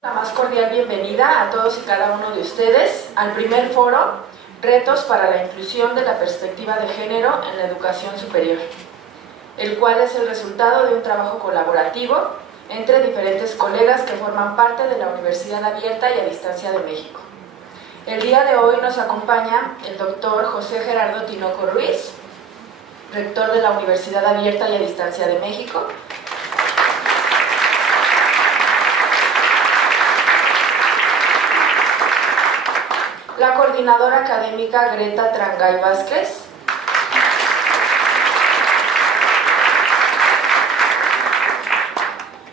La más cordial bienvenida a todos y cada uno de ustedes al primer foro Retos para la inclusión de la perspectiva de género en la educación superior, el cual es el resultado de un trabajo colaborativo entre diferentes colegas que forman parte de la Universidad Abierta y a Distancia de México. El día de hoy nos acompaña el doctor José Gerardo Tinoco Ruiz, rector de la Universidad Abierta y a Distancia de México, la coordinadora académica Greta Trangay Vázquez,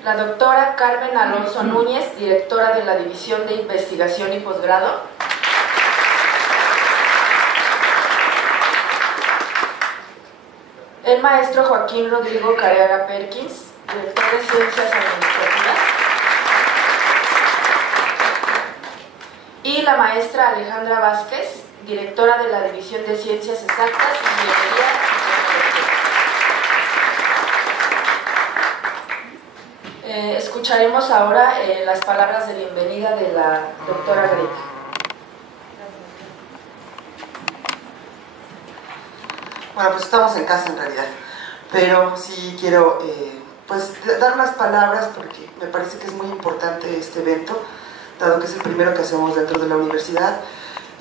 la doctora Carmen Alonso Núñez, directora de la División de Investigación y Posgrado, el maestro Joaquín Rodrigo Careaga Perkins, director de Ciencias Administrativas, y la maestra Alejandra Vázquez, directora de la División de Ciencias Exactas, Ingeniería y Tecnología. Escucharemos ahora las palabras de bienvenida de la doctora Greta. Bueno, pues estamos en casa en realidad, pero sí quiero pues dar unas palabras porque me parece que es muy importante este evento, dado que es el primero que hacemos dentro de la universidad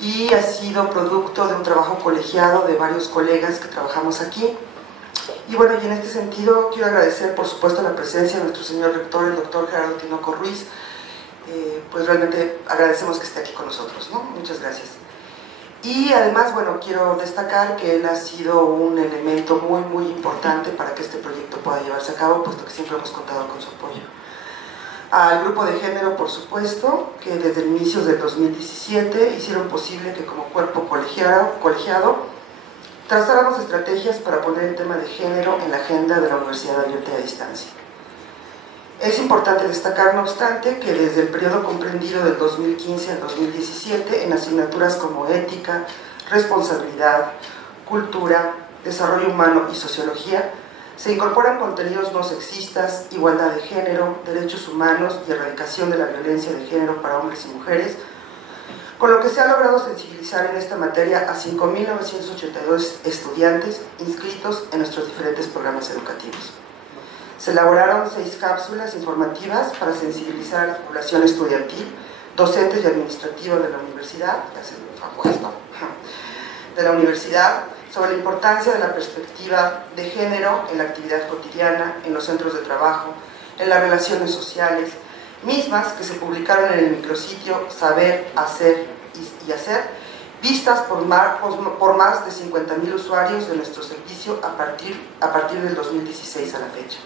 y ha sido producto de un trabajo colegiado de varios colegas que trabajamos aquí. Y bueno, y en este sentido quiero agradecer por supuesto la presencia de nuestro señor rector, el doctor Gerardo Tinoco Ruiz. Pues realmente agradecemos que esté aquí con nosotros, ¿no? Muchas gracias. Y además, bueno, quiero destacar que él ha sido un elemento muy importante para que este proyecto pueda llevarse a cabo, puesto que siempre hemos contado con su apoyo. Al grupo de género, por supuesto, que desde inicios del 2017 hicieron posible que como cuerpo colegiado trazáramos estrategias para poner el tema de género en la agenda de la Universidad Abierta y a Distancia. Es importante destacar, no obstante, que desde el periodo comprendido del 2015 al 2017, en asignaturas como ética, responsabilidad, cultura, desarrollo humano y sociología, se incorporan contenidos no sexistas, igualdad de género, derechos humanos y erradicación de la violencia de género para hombres y mujeres, con lo que se ha logrado sensibilizar en esta materia a 5.982 estudiantes inscritos en nuestros diferentes programas educativos. Se elaboraron 6 cápsulas informativas para sensibilizar a la población estudiantil, docentes y administrativos de la universidad, de la universidad, sobre la importancia de la perspectiva de género en la actividad cotidiana, en los centros de trabajo, en las relaciones sociales, mismas que se publicaron en el micrositio Saber, Hacer y Hacer, vistas por más de 50.000 usuarios de nuestro servicio a partir del 2016 a la fecha.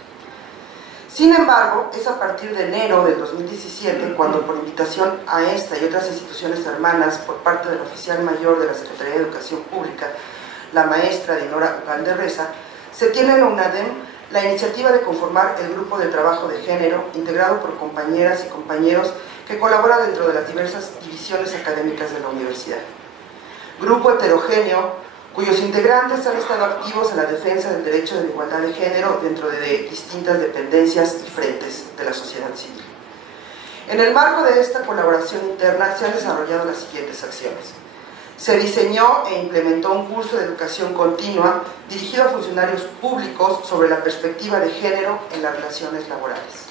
Sin embargo, es a partir de enero del 2017 cuando, por invitación a esta y otras instituciones hermanas por parte del oficial mayor de la Secretaría de Educación Pública, la maestra Dinora Valderreza, se tiene en la UNADEM la iniciativa de conformar el grupo de trabajo de género, integrado por compañeras y compañeros que colaboran dentro de las diversas divisiones académicas de la universidad. Grupo heterogéneo, cuyos integrantes han estado activos en la defensa del derecho de la igualdad de género dentro de distintas dependencias y frentes de la sociedad civil. En el marco de esta colaboración interna se han desarrollado las siguientes acciones. Se diseñó e implementó un curso de educación continua dirigido a funcionarios públicos sobre la perspectiva de género en las relaciones laborales.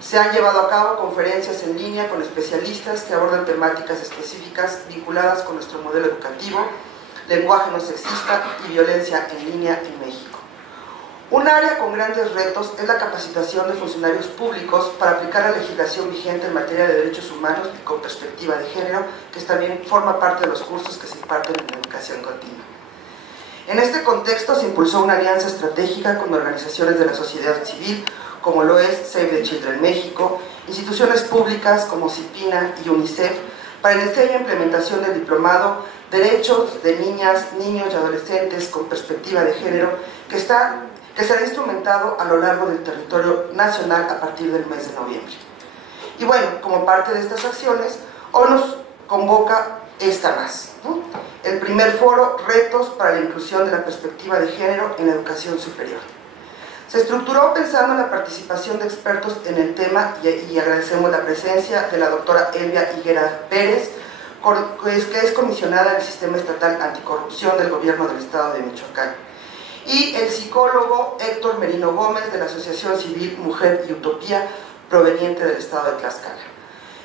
Se han llevado a cabo conferencias en línea con especialistas que abordan temáticas específicas vinculadas con nuestro modelo educativo, lenguaje no sexista y violencia en línea en México. Un área con grandes retos es la capacitación de funcionarios públicos para aplicar la legislación vigente en materia de derechos humanos y con perspectiva de género, que también forma parte de los cursos que se imparten en la educación continua. En este contexto se impulsó una alianza estratégica con organizaciones de la sociedad civil, como lo es Save the Children México, instituciones públicas como CIPINA y UNICEF, para el diseño e implementación del diplomado Derechos de Niñas, Niños y Adolescentes con Perspectiva de Género, que será instrumentado a lo largo del territorio nacional a partir del mes de noviembre. Y bueno, como parte de estas acciones, hoy nos convoca esta más, ¿no? El primer foro Retos para la inclusión de la perspectiva de género en la educación superior. Se estructuró pensando en la participación de expertos en el tema y agradecemos la presencia de la doctora Elvia Higuera Pérez, que es comisionada del Sistema Estatal Anticorrupción del Gobierno del Estado de Michoacán, y el psicólogo Héctor Merino Gómez de la Asociación Civil Mujer y Utopía, proveniente del Estado de Tlaxcala.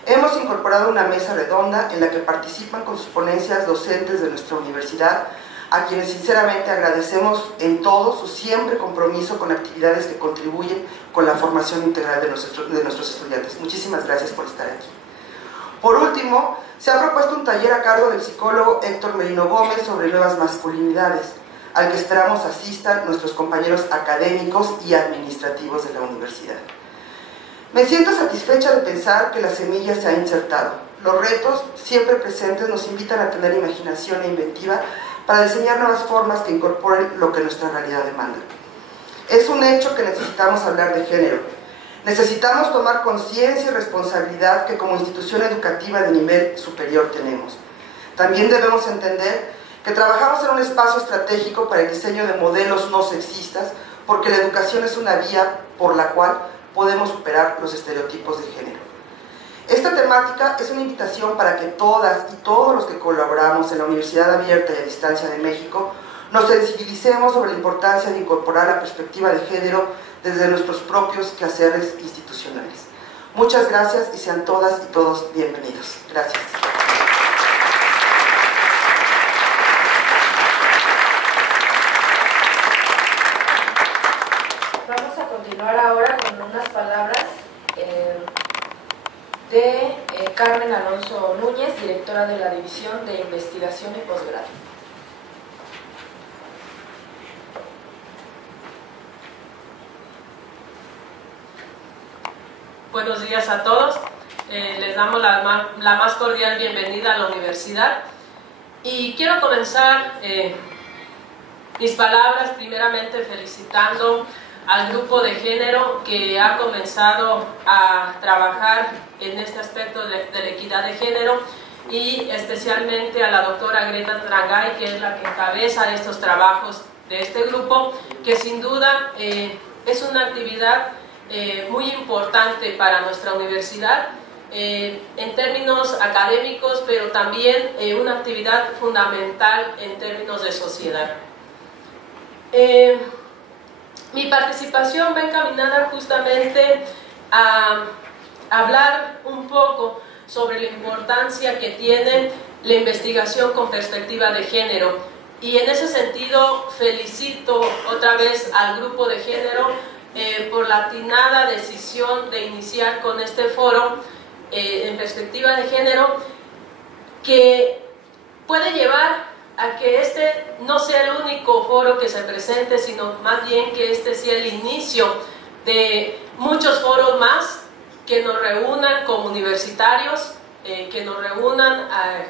Hemos incorporado una mesa redonda en la que participan con sus ponencias docentes de nuestra universidad, a quienes sinceramente agradecemos en todo su siempre compromiso con actividades que contribuyen con la formación integral de nuestros estudiantes. Muchísimas gracias por estar aquí. Por último, se ha propuesto un taller a cargo del psicólogo Héctor Merino Gómez sobre nuevas masculinidades, al que esperamos asistan nuestros compañeros académicos y administrativos de la universidad. Me siento satisfecha de pensar que la semilla se ha insertado. Los retos siempre presentes nos invitan a tener imaginación e inventiva para diseñar nuevas formas que incorporen lo que nuestra realidad demanda. Es un hecho que necesitamos hablar de género. Necesitamos tomar conciencia y responsabilidad que como institución educativa de nivel superior tenemos. También debemos entender que trabajamos en un espacio estratégico para el diseño de modelos no sexistas, porque la educación es una vía por la cual podemos superar los estereotipos de género. Esta temática es una invitación para que todas y todos los que colaboramos en la Universidad Abierta y a Distancia de México nos sensibilicemos sobre la importancia de incorporar la perspectiva de género desde nuestros propios quehaceres institucionales. Muchas gracias y sean todas y todos bienvenidos. Gracias. Vamos a continuar ahora con unas palabras de Carmen Alonso Núñez, directora de la División de Investigación y Posgrado. Buenos días a todos. Les damos la más cordial bienvenida a la universidad. Y quiero comenzar mis palabras primeramente felicitando al grupo de género que ha comenzado a trabajar en este aspecto de la equidad de género, y especialmente a la doctora Greta Trangay, que es la que encabeza estos trabajos de este grupo, que sin duda es una actividad muy importante para nuestra universidad en términos académicos, pero también una actividad fundamental en términos de sociedad. Mi participación va encaminada justamente a hablar un poco sobre la importancia que tiene la investigación con perspectiva de género, y en ese sentido felicito otra vez al grupo de género por la atinada decisión de iniciar con este foro en perspectiva de género, que puede llevar a que este no sea el único foro que se presente, sino más bien que este sea el inicio de muchos foros más que nos reúnan como universitarios, que nos reúnan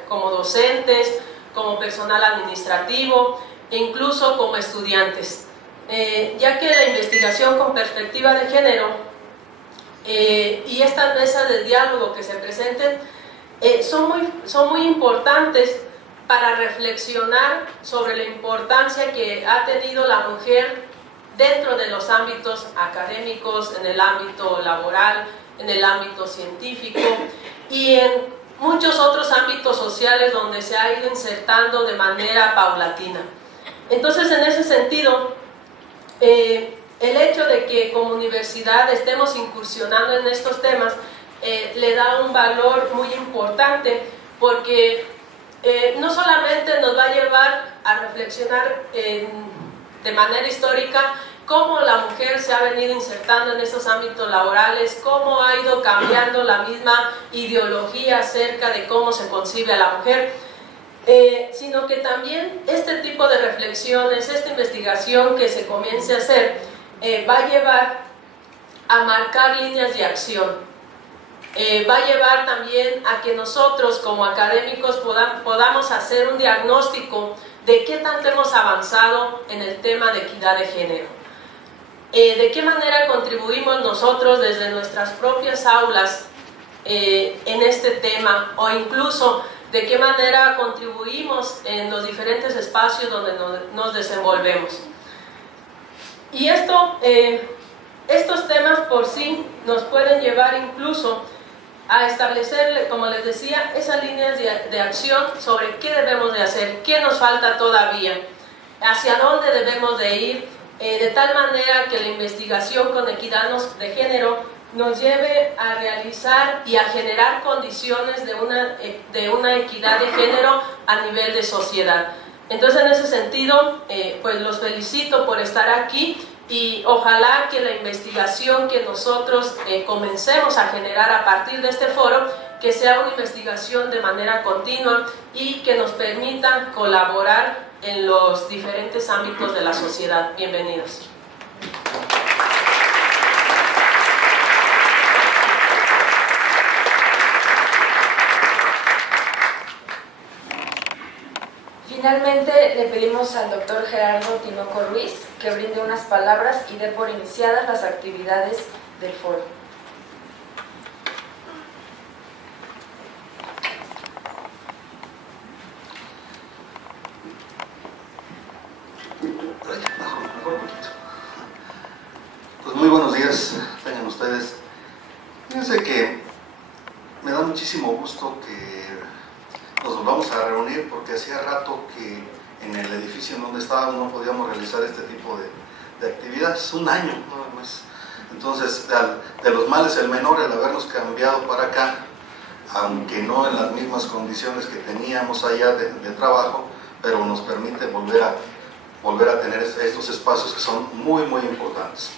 como docentes, como personal administrativo e incluso como estudiantes, ya que la investigación con perspectiva de género y estas mesas de diálogo que se presenten son muy importantes para reflexionar sobre la importancia que ha tenido la mujer dentro de los ámbitos académicos, en el ámbito laboral, en el ámbito científico y en muchos otros ámbitos sociales donde se ha ido insertando de manera paulatina. Entonces, en ese sentido, el hecho de que como universidad estemos incursionando en estos temas le da un valor muy importante, porque no solamente nos va a llevar a reflexionar de manera histórica cómo la mujer se ha venido insertando en estos ámbitos laborales, cómo ha ido cambiando la misma ideología acerca de cómo se concibe a la mujer, sino que también este tipo de reflexiones, esta investigación que se comience a hacer, va a llevar a marcar líneas de acción. Va a llevar también a que nosotros como académicos podamos hacer un diagnóstico de qué tanto hemos avanzado en el tema de equidad de género, de qué manera contribuimos nosotros desde nuestras propias aulas en este tema, o incluso de qué manera contribuimos en los diferentes espacios donde nos desenvolvemos. Y estos temas por sí nos pueden llevar incluso a establecer, como les decía, esas líneas de acción sobre qué debemos de hacer, qué nos falta todavía, hacia dónde debemos de ir, de tal manera que la investigación con equidad de género nos lleve a realizar y a generar condiciones de una equidad de género a nivel de sociedad. Entonces, en ese sentido, pues los felicito por estar aquí y ojalá que la investigación que nosotros comencemos a generar a partir de este foro, que sea una investigación de manera continua y que nos permita colaborar en los diferentes ámbitos de la sociedad. Bienvenidos. Finalmente, le pedimos al doctor Gerardo Tinoco Ruiz que brinde unas palabras y dé por iniciadas las actividades del foro. Pues muy buenos días, tengan ustedes. Fíjense que me da muchísimo gusto que nos volvamos a reunir, porque hacía rato que en el edificio en donde estábamos no podíamos realizar este tipo de actividades. Un año nada más. Entonces, de los males el menor, el habernos cambiado para acá, aunque no en las mismas condiciones que teníamos allá de trabajo, pero nos permite volver a tener estos espacios que son muy, muy importantes.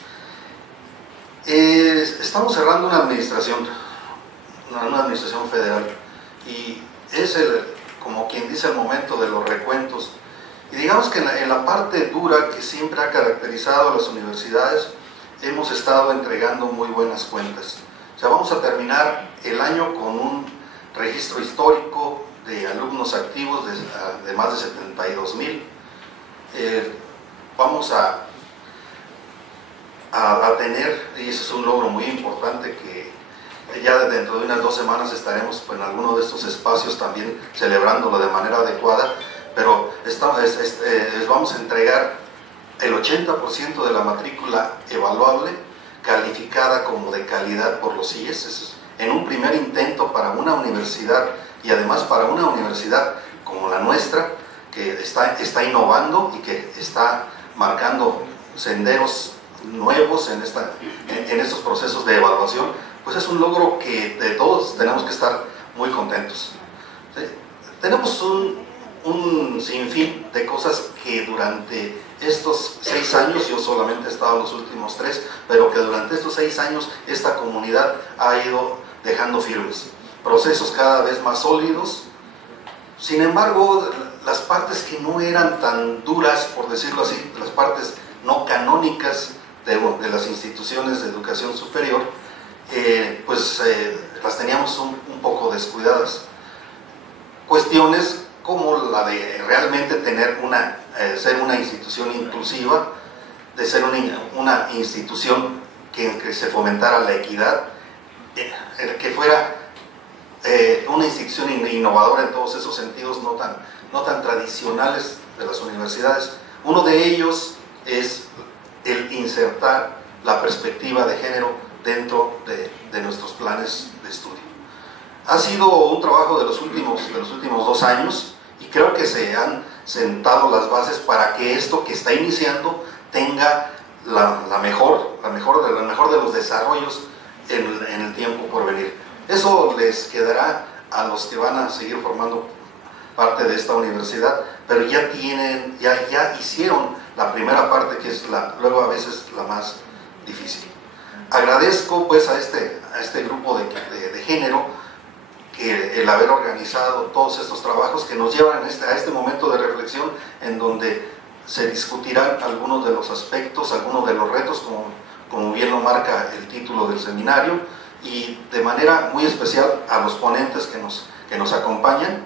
Estamos cerrando una administración federal, y es como quien dice, el momento de los recuentos. Y digamos que en la parte dura que siempre ha caracterizado a las universidades, hemos estado entregando muy buenas cuentas. O sea, vamos a terminar el año con un registro histórico de alumnos activos de más de 72,000. Vamos a tener, y ese es un logro muy importante, que ya dentro de unas 2 semanas estaremos en alguno de estos espacios también celebrándolo de manera adecuada, pero vamos a entregar el 80% de la matrícula evaluable, calificada como de calidad por los CIES. Eso es en un primer intento para una universidad, y además para una universidad como la nuestra, que está innovando y que está marcando senderos nuevos en estos procesos de evaluación. Pues es un logro que de todos tenemos que estar muy contentos. ¿Sí? Tenemos un sinfín de cosas que durante estos 6 años, yo solamente he estado los últimos 3, pero que durante estos 6 años esta comunidad ha ido dejando firmes, procesos cada vez más sólidos. Sin embargo, las partes que no eran tan duras, por decirlo así, las partes no canónicas de las instituciones de educación superior, las teníamos un poco descuidadas. Cuestiones como la de realmente tener ser una institución inclusiva, de ser una institución que se fomentara la equidad, que fuera una institución innovadora en todos esos sentidos no tan tradicionales de las universidades. Uno de ellos es el insertar la perspectiva de género dentro de nuestros planes de estudio. Ha sido un trabajo de los últimos 2 años, y creo que se han sentado las bases para que esto que está iniciando tenga la mejor de los desarrollos en el tiempo por venir. Eso les quedará a los que van a seguir formando parte de esta universidad, pero ya hicieron la primera parte, que es luego a veces la más difícil. Agradezco pues a este grupo de género que el haber organizado todos estos trabajos que nos llevan a este momento de reflexión, en donde se discutirán algunos de los aspectos, algunos de los retos, como bien lo marca el título del seminario, y de manera muy especial a los ponentes que nos acompañan,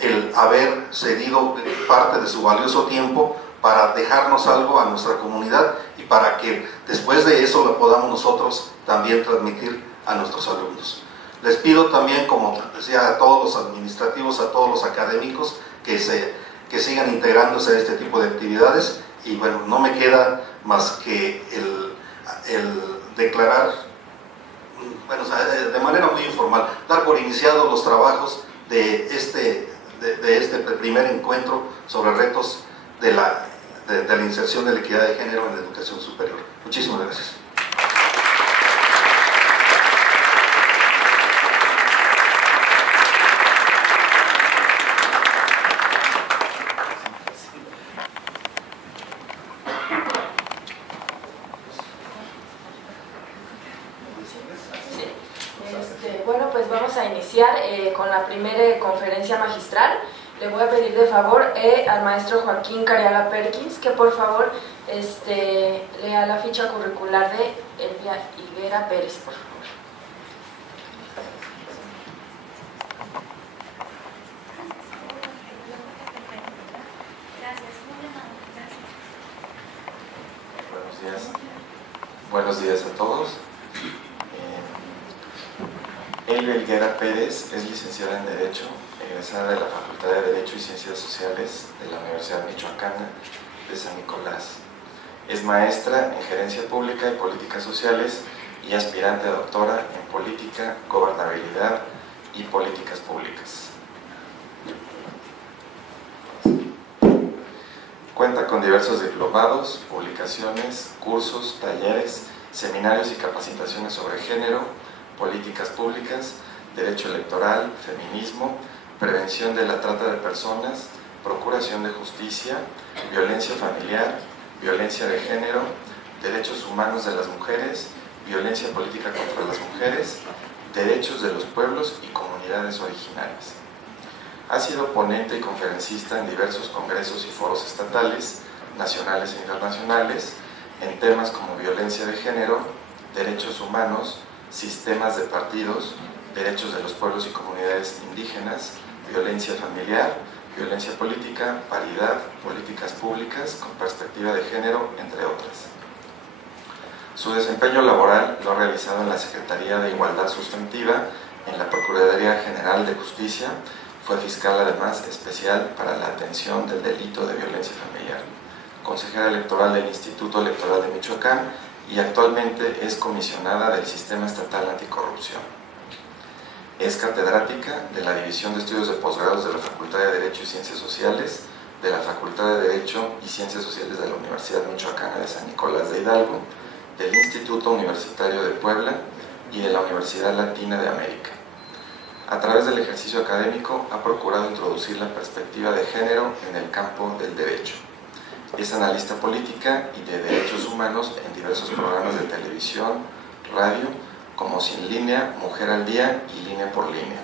el haber cedido parte de su valioso tiempo para dejarnos algo a nuestra comunidad, y para que después de eso lo podamos nosotros también transmitir a nuestros alumnos. Les pido también, como decía, a todos los administrativos, a todos los académicos, que sigan integrándose a este tipo de actividades. Y bueno, no me queda más que el declarar, bueno, de manera muy informal, dar por iniciados los trabajos de este primer encuentro sobre retos de la inserción de la equidad de género en la educación superior. Muchísimas gracias. Bueno, pues vamos a iniciar con la primera conferencia magistral. Le voy a pedir de favor al maestro Joaquín Cariaga Perkins que por favor lea la ficha curricular de Elvia Higuera Pérez, por favor. Buenos días a todos. Elvia Higuera Pérez es licenciada en Derecho, egresada de la Facultad de Derecho y Ciencias Sociales de la Universidad Michoacana de San Nicolás. Es maestra en Gerencia Pública y Políticas Sociales y aspirante a doctora en Política, Gobernabilidad y Políticas Públicas. Cuenta con diversos diplomados, publicaciones, cursos, talleres, seminarios y capacitaciones sobre género, políticas públicas, derecho electoral, feminismo, prevención de la trata de personas, procuración de justicia, violencia familiar, violencia de género, derechos humanos de las mujeres, violencia política contra las mujeres, derechos de los pueblos y comunidades originarias. Ha sido ponente y conferencista en diversos congresos y foros estatales, nacionales e internacionales, en temas como violencia de género, derechos humanos, sistemas de partidos, derechos de los pueblos y comunidades indígenas, violencia familiar, violencia política, paridad, políticas públicas con perspectiva de género, entre otras. Su desempeño laboral lo ha realizado en la Secretaría de Igualdad Sustantiva, en la Procuraduría General de Justicia. Fue fiscal además especial para la atención del delito de violencia familiar, consejera electoral del Instituto Electoral de Michoacán y actualmente es comisionada del Sistema Estatal Anticorrupción. Es catedrática de la División de Estudios de Posgrados de la Facultad de Derecho y Ciencias Sociales, de la Facultad de Derecho y Ciencias Sociales de la Universidad Michoacana de San Nicolás de Hidalgo, del Instituto Universitario de Puebla y de la Universidad Latina de América. A través del ejercicio académico ha procurado introducir la perspectiva de género en el campo del derecho. Es analista política y de derechos humanos en diversos programas de televisión, radio, como Sin Línea, Mujer al Día y Línea por Línea.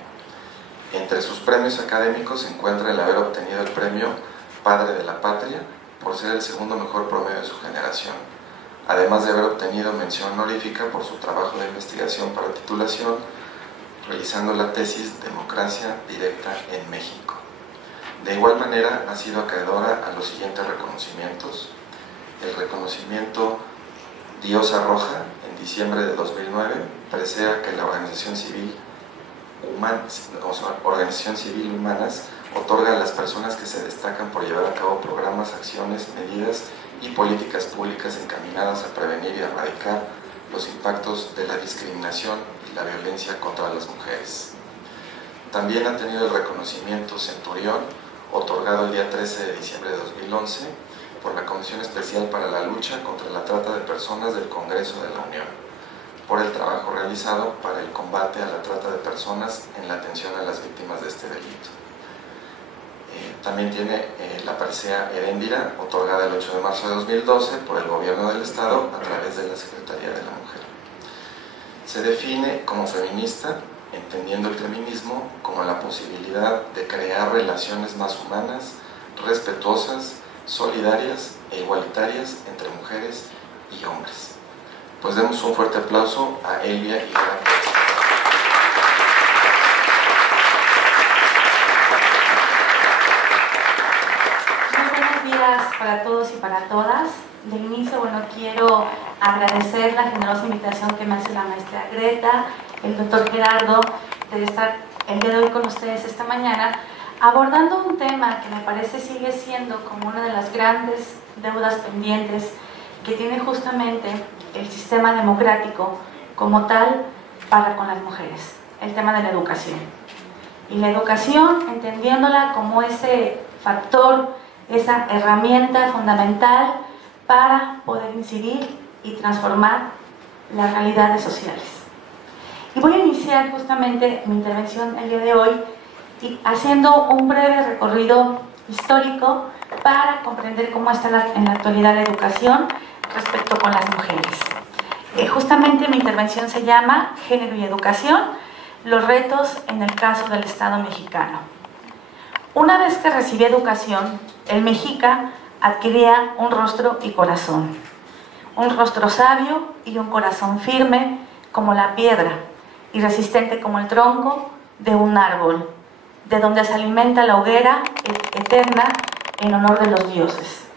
Entre sus premios académicos se encuentra el haber obtenido el premio Padre de la Patria por ser el segundo mejor promedio de su generación, además de haber obtenido mención honorífica por su trabajo de investigación para titulación, realizando la tesis Democracia Directa en México. De igual manera, ha sido acreedora a los siguientes reconocimientos: el reconocimiento Diosa Roja en diciembre de 2009, presea que la Organización Civil Humanas otorga a las personas que se destacan por llevar a cabo programas, acciones, medidas y políticas públicas encaminadas a prevenir y erradicar los impactos de la discriminación y la violencia contra las mujeres. También ha tenido el reconocimiento Centurión, otorgado el día 13 de diciembre de 2011 por la Comisión Especial para la Lucha contra la Trata de Personas del Congreso de la Unión, por el trabajo realizado para el combate a la trata de personas en la atención a las víctimas de este delito. También tiene la presea Heréndira, otorgada el 8 de marzo de 2012 por el Gobierno del Estado a través de la Secretaría de la Mujer. Se define como feminista, entendiendo el feminismo como la posibilidad de crear relaciones más humanas, respetuosas, solidarias e igualitarias entre mujeres y hombres. Pues demos un fuerte aplauso a Elvia Higuera Pérez. Muy buenos días para todos y para todas. De inicio, quiero agradecer la generosa invitación que me hace la maestra Greta, el doctor Gerardo, de estar el día de hoy con ustedes esta mañana, abordando un tema que me parece sigue siendo como una de las grandes deudas pendientes que tiene justamente el sistema democrático como tal para con las mujeres, el tema de la educación. Y la educación, entendiéndola como ese factor, esa herramienta fundamental para poder incidir y transformar las realidades sociales. Y voy a iniciar justamente mi intervención el día de hoy haciendo un breve recorrido histórico para comprender cómo está en la actualidad la educación respecto con las mujeres. Justamente mi intervención se llama Género y Educación, los retos en el caso del Estado mexicano. Una vez que recibía educación, el mexica adquiría un rostro y corazón. Un rostro sabio y un corazón firme como la piedra y resistente como el tronco de un árbol, de donde se alimenta la hoguera eterna en honor de los dioses.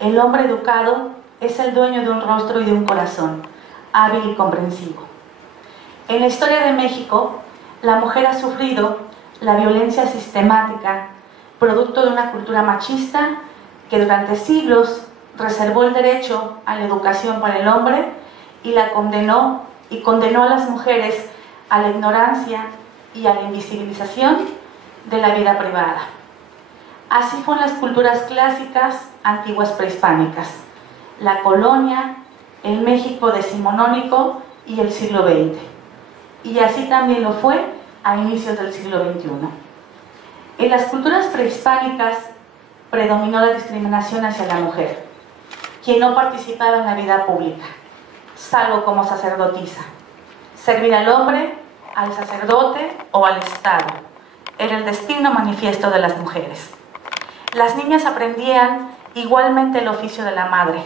El hombre educado es el dueño de un rostro y de un corazón, hábil y comprensivo. En la historia de México, la mujer ha sufrido la violencia sistemática, producto de una cultura machista que durante siglos reservó el derecho a la educación para el hombre y condenó a las mujeres a la ignorancia y a la invisibilización de la vida privada. Así fue en las culturas clásicas antiguas prehispánicas, la colonia, el México decimonónico y el siglo XX. Y así también lo fue a inicios del siglo XXI. En las culturas prehispánicas predominó la discriminación hacia la mujer, quien no participaba en la vida pública, salvo como sacerdotisa. Servir al hombre, al sacerdote o al Estado era el destino manifiesto de las mujeres. Las niñas aprendían igualmente el oficio de la madre,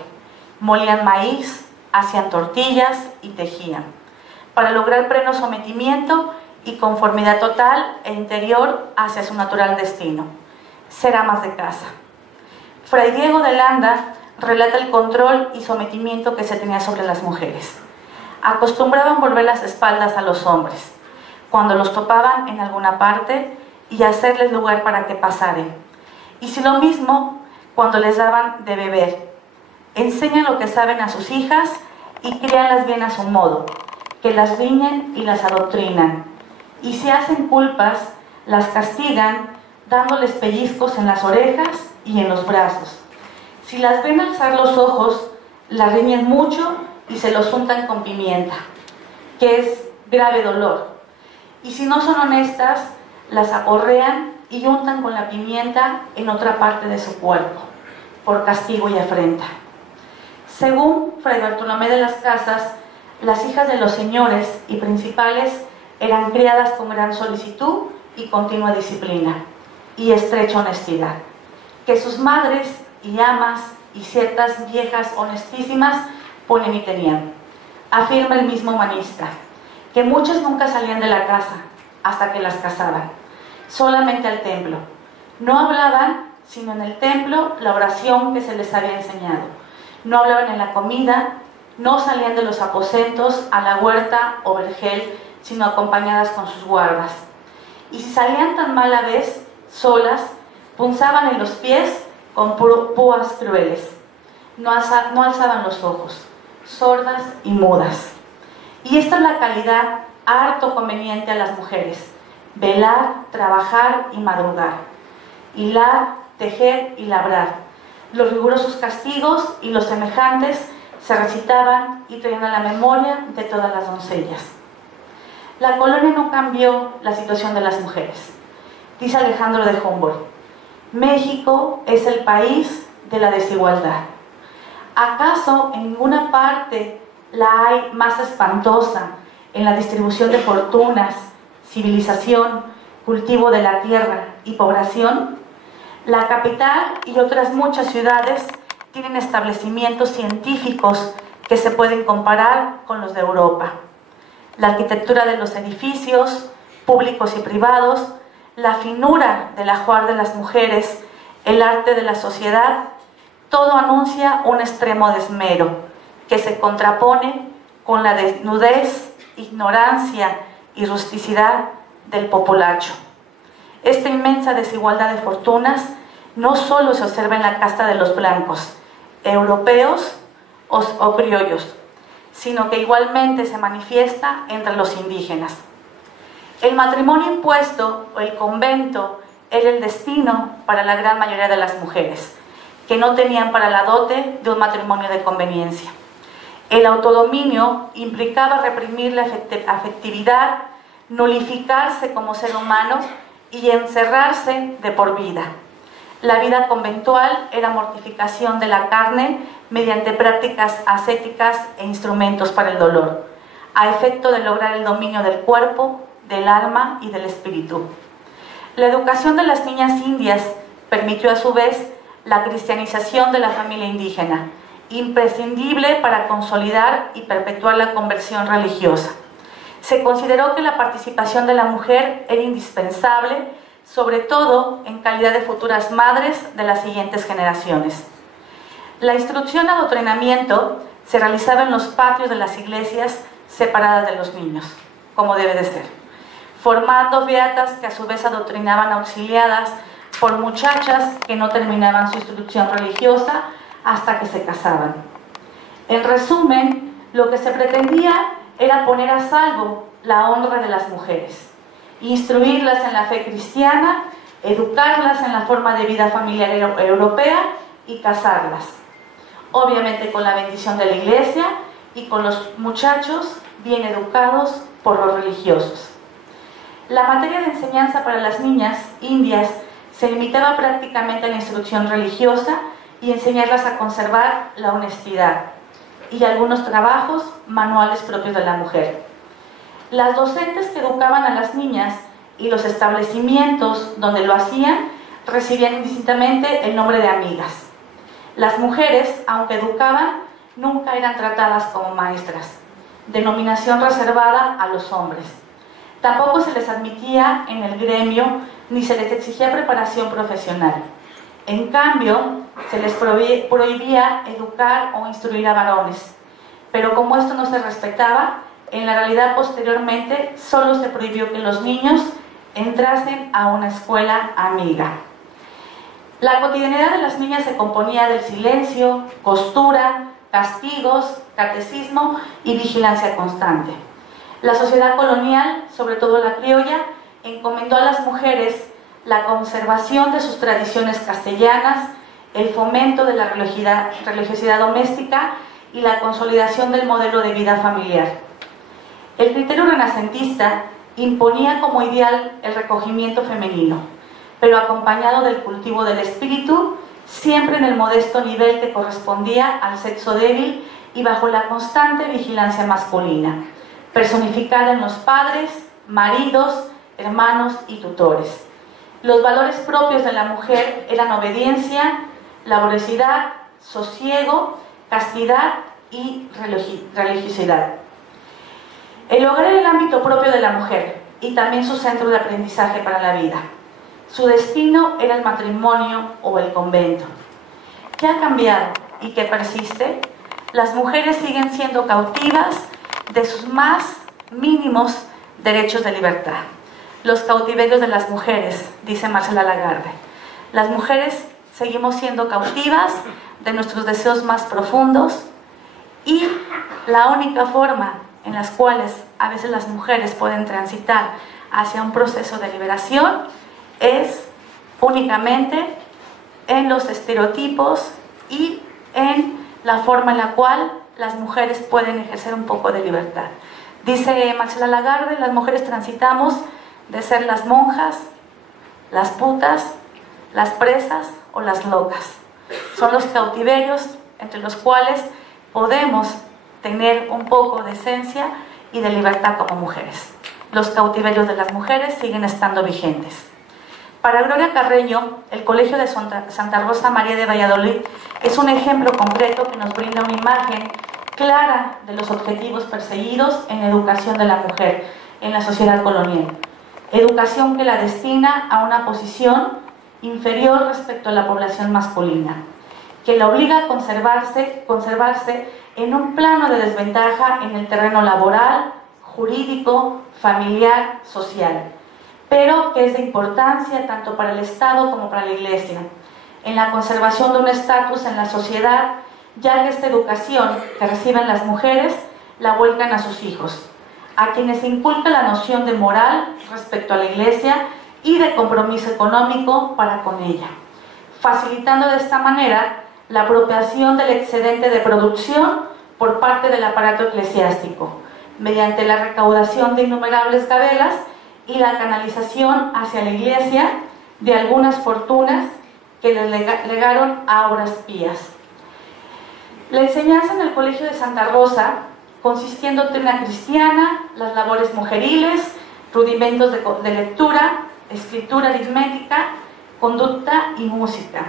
molían maíz, hacían tortillas y tejían, para lograr pleno sometimiento y conformidad total e interior hacia su natural destino, ser amas de casa. Fray Diego de Landa relata el control y sometimiento que se tenía sobre las mujeres. Acostumbraban volver las espaldas a los hombres cuando los topaban en alguna parte y hacerles lugar para que pasaren. Y si lo mismo cuando les daban de beber. Enseñan lo que saben a sus hijas y críanlas bien a su modo, que las riñen y las adoctrinan. Y si hacen culpas, las castigan dándoles pellizcos en las orejas y en los brazos. Si las ven alzar los ojos, las riñen mucho y se los untan con pimienta, que es grave dolor. Y si no son honestas, las aporrean y untan con la pimienta en otra parte de su cuerpo, por castigo y afrenta. Según Fray Bartolomé de las Casas, las hijas de los señores y principales eran criadas con gran solicitud y continua disciplina y estrecha honestidad, que sus madres y amas y ciertas viejas honestísimas ponen y tenían. Afirma el mismo humanista, que muchas nunca salían de la casa hasta que las casaban, solamente al templo. No hablaban, sino en el templo, la oración que se les había enseñado. No hablaban en la comida, no salían de los aposentos a la huerta o vergel, sino acompañadas con sus guardas. Y si salían tan mala vez, solas, punzaban en los pies con púas crueles. No alzaban los ojos, sordas y mudas. Y esta es la calidad harto conveniente a las mujeres: velar, trabajar y madrugar, hilar, tejer y labrar. Los rigurosos castigos y los semejantes se recitaban y traían a la memoria de todas las doncellas. La colonia no cambió la situación de las mujeres. Dice Alejandro de Humboldt: México es el país de la desigualdad. ¿Acaso en ninguna parte la hay más espantosa en la distribución de fortunas, civilización, cultivo de la tierra y población? La capital y otras muchas ciudades tienen establecimientos científicos que se pueden comparar con los de Europa. La arquitectura de los edificios, públicos y privados, la finura del ajuar de las mujeres, el arte de la sociedad, todo anuncia un extremo de esmero que se contrapone con la desnudez, ignorancia y rusticidad del populacho. Esta inmensa desigualdad de fortunas no solo se observa en la casta de los blancos, europeos o criollos, sino que igualmente se manifiesta entre los indígenas. El matrimonio impuesto o el convento era el destino para la gran mayoría de las mujeres, que no tenían para la dote de un matrimonio de conveniencia. El autodominio implicaba reprimir la afectividad, nulificarse como ser humano y encerrarse de por vida. La vida conventual era mortificación de la carne mediante prácticas ascéticas e instrumentos para el dolor, a efecto de lograr el dominio del cuerpo, del alma y del espíritu. La educación de las niñas indias permitió a su vez la cristianización de la familia indígena, imprescindible para consolidar y perpetuar la conversión religiosa. Se consideró que la participación de la mujer era indispensable, sobre todo en calidad de futuras madres de las siguientes generaciones. La instrucción y adoctrinamiento se realizaba en los patios de las iglesias separadas de los niños, como debe de ser, formando beatas que a su vez adoctrinaban auxiliadas por muchachas que no terminaban su instrucción religiosa hasta que se casaban. En resumen, lo que se pretendía era poner a salvo la honra de las mujeres, instruirlas en la fe cristiana, educarlas en la forma de vida familiar europea y casarlas, obviamente con la bendición de la iglesia y con los muchachos bien educados por los religiosos. La materia de enseñanza para las niñas indias se limitaba prácticamente a la instrucción religiosa y enseñarlas a conservar la honestidad y algunos trabajos manuales propios de la mujer. Las docentes que educaban a las niñas y los establecimientos donde lo hacían recibían indistintamente el nombre de amigas. Las mujeres, aunque educaban, nunca eran tratadas como maestras, denominación reservada a los hombres. Tampoco se les admitía en el gremio ni se les exigía preparación profesional. En cambio, se les prohibía educar o instruir a varones. Pero como esto no se respetaba, en la realidad posteriormente solo se prohibió que los niños entrasen a una escuela amiga. La cotidianidad de las niñas se componía del silencio, costura, castigos, catecismo y vigilancia constante. La sociedad colonial, sobre todo la criolla, encomendó a las mujeres la conservación de sus tradiciones castellanas, el fomento de la religiosidad doméstica y la consolidación del modelo de vida familiar. El criterio renacentista imponía como ideal el recogimiento femenino, pero acompañado del cultivo del espíritu, siempre en el modesto nivel que correspondía al sexo débil y bajo la constante vigilancia masculina, personificada en los padres, maridos, hermanos y tutores. Los valores propios de la mujer eran obediencia, laboriosidad, sosiego, castidad y religiosidad. El hogar era el ámbito propio de la mujer y también su centro de aprendizaje para la vida. Su destino era el matrimonio o el convento. ¿Qué ha cambiado y qué persiste? Las mujeres siguen siendo cautivas de sus más mínimos derechos de libertad. Los cautiverios de las mujeres, dice Marcela Lagarde. Las mujeres seguimos siendo cautivas de nuestros deseos más profundos y la única forma en las cuales a veces las mujeres pueden transitar hacia un proceso de liberación es únicamente en los estereotipos y en la forma en la cual las mujeres pueden ejercer un poco de libertad. Dice Marcela Lagarde, las mujeres transitamos de ser las monjas, las putas, las presas o las locas. Son los cautiverios entre los cuales podemos tener un poco de esencia y de libertad como mujeres. Los cautiverios de las mujeres siguen estando vigentes. Para Gloria Carreño, el Colegio de Santa Rosa María de Valladolid es un ejemplo concreto que nos brinda una imagen clara de los objetivos perseguidos en la educación de la mujer en la sociedad colonial. Educación que la destina a una posición inferior respecto a la población masculina, que la obliga a conservarse en un plano de desventaja en el terreno laboral, jurídico, familiar, social, pero que es de importancia tanto para el Estado como para la Iglesia, en la conservación de un estatus en la sociedad ya que esta educación que reciben las mujeres la vuelcan a sus hijos, a quienes se inculca la noción de moral respecto a la Iglesia y de compromiso económico para con ella, facilitando de esta manera la apropiación del excedente de producción por parte del aparato eclesiástico, mediante la recaudación de innumerables gabelas y la canalización hacia la Iglesia de algunas fortunas que les legaron a obras pías. La enseñanza en el Colegio de Santa Rosa, consistiendo en doctrina cristiana, las labores mujeriles, rudimentos de lectura, escritura aritmética, conducta y música.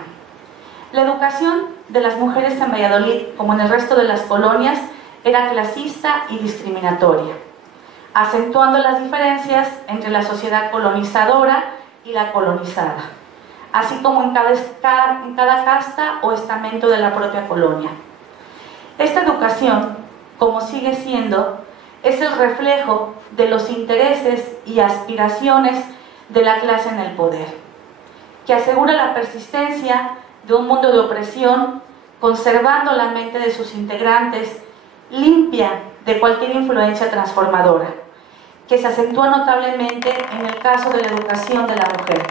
La educación de las mujeres en Valladolid, como en el resto de las colonias, era clasista y discriminatoria, acentuando las diferencias entre la sociedad colonizadora y la colonizada, así como en cada casta o estamento de la propia colonia. Esta educación, como sigue siendo, es el reflejo de los intereses y aspiraciones de la clase en el poder, que asegura la persistencia de un mundo de opresión, conservando la mente de sus integrantes limpia de cualquier influencia transformadora, que se acentúa notablemente en el caso de la educación de la mujer,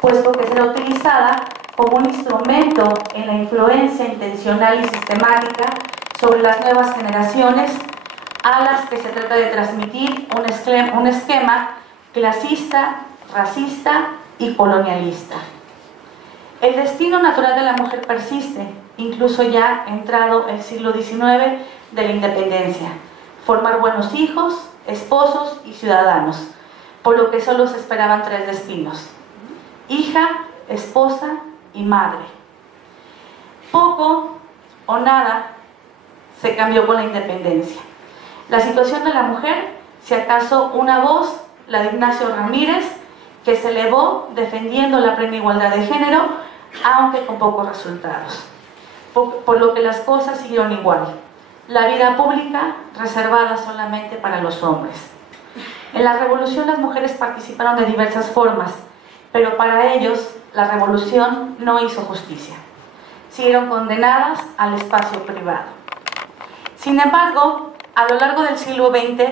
puesto que será utilizada como un instrumento en la influencia intencional y sistemática sobre las nuevas generaciones a las que se trata de transmitir un esquema clasista, racista y colonialista. El destino natural de la mujer persiste, incluso ya entrado el siglo XIX de la independencia: formar buenos hijos, esposos y ciudadanos, por lo que solo se esperaban 3 destinos: hija, esposa y madre. Poco o nada se cambió con la independencia. La situación de la mujer, si acaso una voz, la de Ignacio Ramírez, que se elevó defendiendo la plena igualdad de género, aunque con pocos resultados, por lo que las cosas siguieron igual: la vida pública reservada solamente para los hombres. En la revolución las mujeres participaron de diversas formas, pero para ellos la revolución no hizo justicia. Siguieron condenadas al espacio privado. Sin embargo, a lo largo del siglo XX,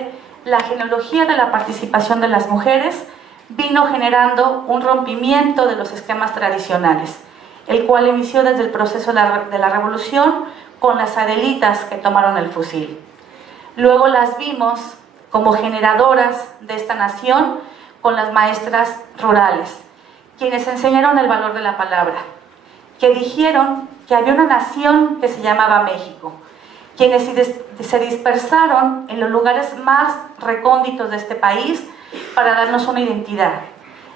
la genealogía de la participación de las mujeres vino generando un rompimiento de los esquemas tradicionales, el cual inició desde el proceso de la revolución con las adelitas que tomaron el fusil. Luego las vimos como generadoras de esta nación con las maestras rurales, quienes enseñaron el valor de la palabra, que dijeron que había una nación que se llamaba México, quienes se dispersaron en los lugares más recónditos de este país para darnos una identidad.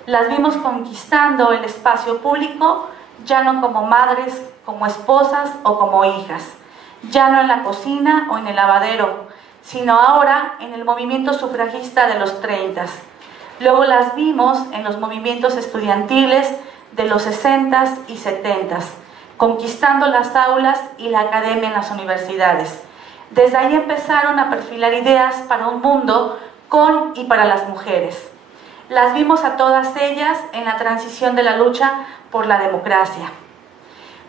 Las vimos conquistando el espacio público, ya no como madres, como esposas o como hijas, ya no en la cocina o en el lavadero, sino ahora en el movimiento sufragista de los 30. Luego las vimos en los movimientos estudiantiles de los 60s y 70s, conquistando las aulas y la academia en las universidades. Desde ahí empezaron a perfilar ideas para un mundo con y para las mujeres. Las vimos a todas ellas en la transición de la lucha por la democracia.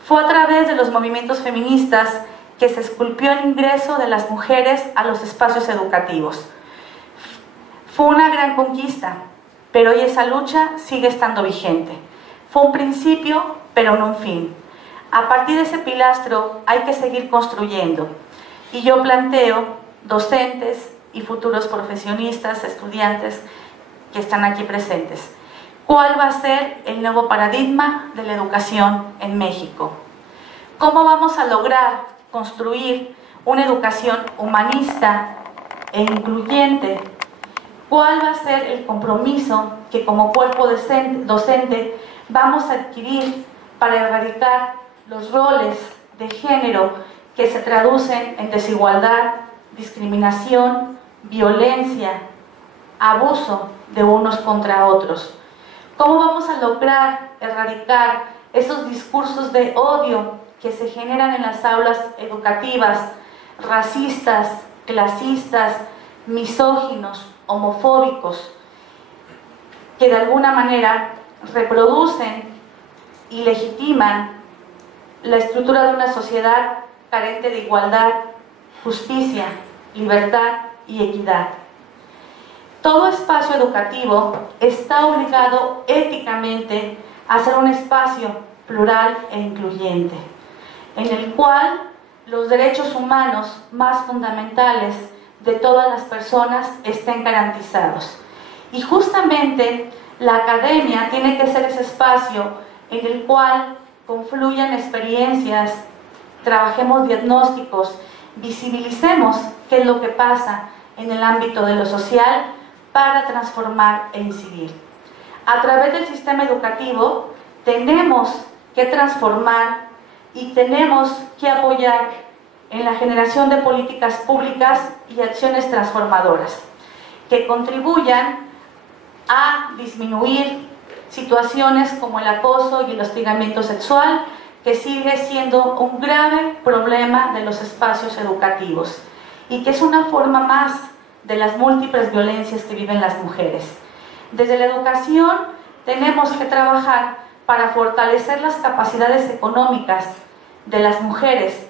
Fue a través de los movimientos feministas que se esculpió el ingreso de las mujeres a los espacios educativos. Fue una gran conquista, pero hoy esa lucha sigue estando vigente. Fue un principio, pero no un fin. A partir de ese pilastro hay que seguir construyendo. Y yo planteo, docentes y futuros profesionistas, estudiantes que están aquí presentes, ¿cuál va a ser el nuevo paradigma de la educación en México? ¿Cómo vamos a lograr construir una educación humanista e incluyente? ¿Cuál va a ser el compromiso que como cuerpo docente vamos a adquirir para erradicar los roles de género que se traducen en desigualdad, discriminación, violencia, abuso de unos contra otros? ¿Cómo vamos a lograr erradicar esos discursos de odio que se generan en las aulas educativas, racistas, clasistas, misóginos, homofóbicos, que de alguna manera reproducen y legitiman la estructura de una sociedad carente de igualdad, justicia, libertad y equidad. Todo espacio educativo está obligado éticamente a ser un espacio plural e incluyente, en el cual los derechos humanos más fundamentales de todas las personas estén garantizados. Y justamente la academia tiene que ser ese espacio en el cual confluyan experiencias, trabajemos diagnósticos, visibilicemos qué es lo que pasa en el ámbito de lo social para transformar e incidir. A través del sistema educativo tenemos que transformar y tenemos que apoyar en la generación de políticas públicas y acciones transformadoras que contribuyan a disminuir situaciones como el acoso y el hostigamiento sexual, que sigue siendo un grave problema de los espacios educativos y que es una forma más de las múltiples violencias que viven las mujeres. Desde la educación tenemos que trabajar para fortalecer las capacidades económicas de las mujeres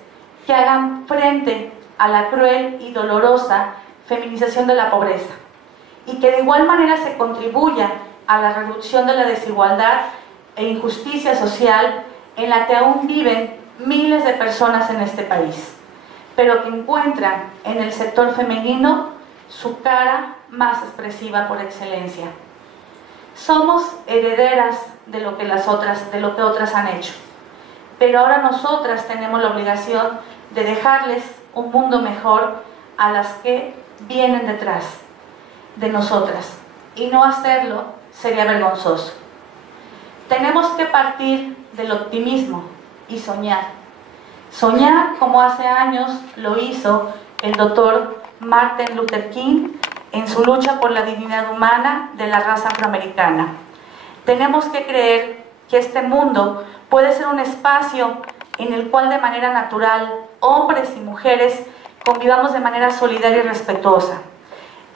que hagan frente a la cruel y dolorosa feminización de la pobreza y que de igual manera se contribuya a la reducción de la desigualdad e injusticia social en la que aún viven miles de personas en este país, pero que encuentran en el sector femenino su cara más expresiva por excelencia. Somos herederas de lo que otras han hecho, pero ahora nosotras tenemos la obligación de dejarles un mundo mejor a las que vienen detrás de nosotras, y no hacerlo sería vergonzoso. Tenemos que partir del optimismo y soñar. Soñar como hace años lo hizo el doctor Martin Luther King en su lucha por la dignidad humana de la raza afroamericana. Tenemos que creer que este mundo puede ser un espacio en el cual de manera natural hombres y mujeres convivamos de manera solidaria y respetuosa,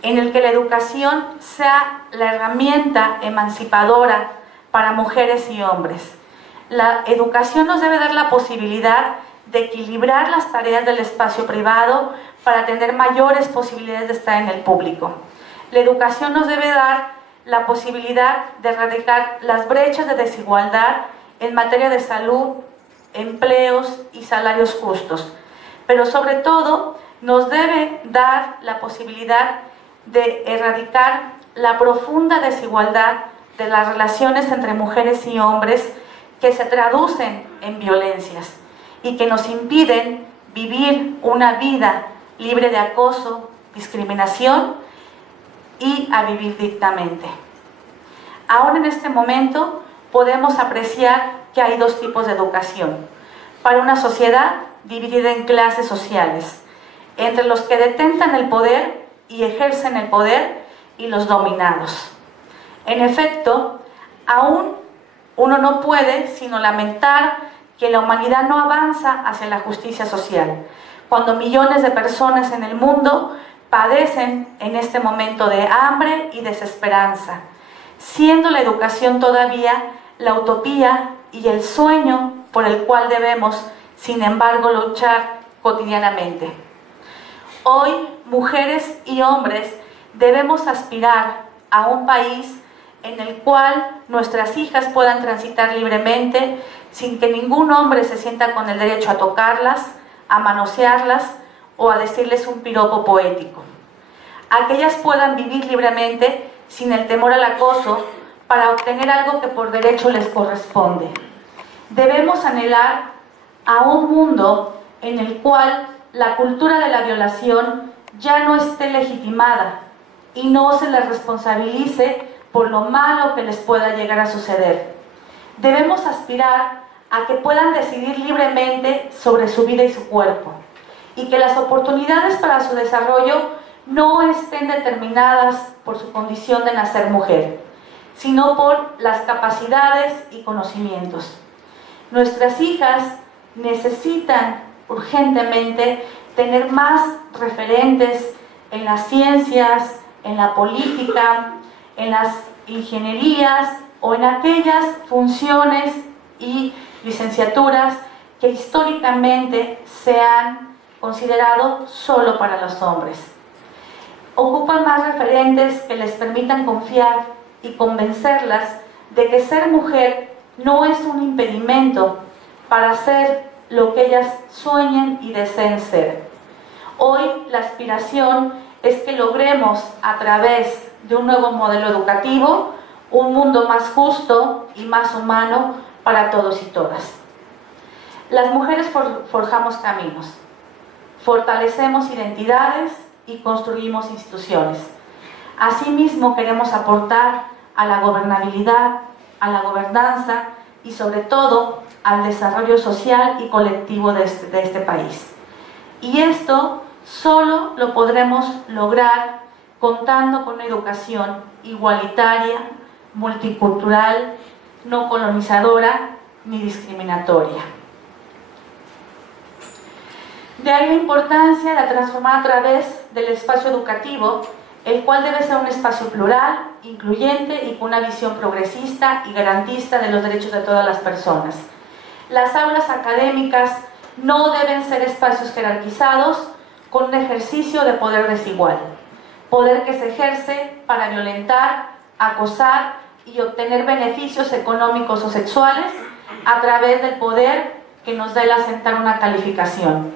en el que la educación sea la herramienta emancipadora para mujeres y hombres. La educación nos debe dar la posibilidad de equilibrar las tareas del espacio privado para tener mayores posibilidades de estar en el público. La educación nos debe dar la posibilidad de erradicar las brechas de desigualdad en materia de salud, empleos y salarios justos, pero sobre todo nos debe dar la posibilidad de erradicar la profunda desigualdad de las relaciones entre mujeres y hombres que se traducen en violencias y que nos impiden vivir una vida libre de acoso, discriminación y a vivir dignamente. Ahora en este momento podemos apreciar que hay dos tipos de educación para una sociedad dividida en clases sociales, entre los que detentan el poder y ejercen el poder y los dominados. En efecto, aún uno no puede sino lamentar que la humanidad no avanza hacia la justicia social, cuando millones de personas en el mundo padecen en este momento de hambre y desesperanza, siendo la educación todavía la utopía y el sueño por el cual debemos, sin embargo, luchar cotidianamente. Hoy, mujeres y hombres debemos aspirar a un país en el cual nuestras hijas puedan transitar libremente sin que ningún hombre se sienta con el derecho a tocarlas, a manosearlas o a decirles un piropo poético. A que ellas puedan vivir libremente sin el temor al acoso para obtener algo que por derecho les corresponde. Debemos anhelar a un mundo en el cual la cultura de la violación ya no esté legitimada y no se les responsabilice por lo malo que les pueda llegar a suceder. Debemos aspirar a que puedan decidir libremente sobre su vida y su cuerpo, y que las oportunidades para su desarrollo no estén determinadas por su condición de nacer mujer, sino por las capacidades y conocimientos. Nuestras hijas necesitan urgentemente tener más referentes en las ciencias, en la política, en las ingenierías o en aquellas funciones y licenciaturas que históricamente se han considerado solo para los hombres. Ocupan más referentes que les permitan confiar y convencerlas de que ser mujer no es un impedimento para ser lo que ellas sueñen y deseen ser. Hoy la aspiración es que logremos, a través de un nuevo modelo educativo, un mundo más justo y más humano para todos y todas. Las mujeres forjamos caminos, fortalecemos identidades y construimos instituciones. Asimismo, queremos aportar a la gobernabilidad, a la gobernanza y sobre todo al desarrollo social y colectivo de este país. Y esto solo lo podremos lograr contando con una educación igualitaria, multicultural, no colonizadora ni discriminatoria. De ahí la importancia de transformar a través del espacio educativo, el cual debe ser un espacio plural, incluyente y con una visión progresista y garantista de los derechos de todas las personas. Las aulas académicas no deben ser espacios jerarquizados con un ejercicio de poder desigual, poder que se ejerce para violentar, acosar y obtener beneficios económicos o sexuales a través del poder que nos da el asentar una calificación.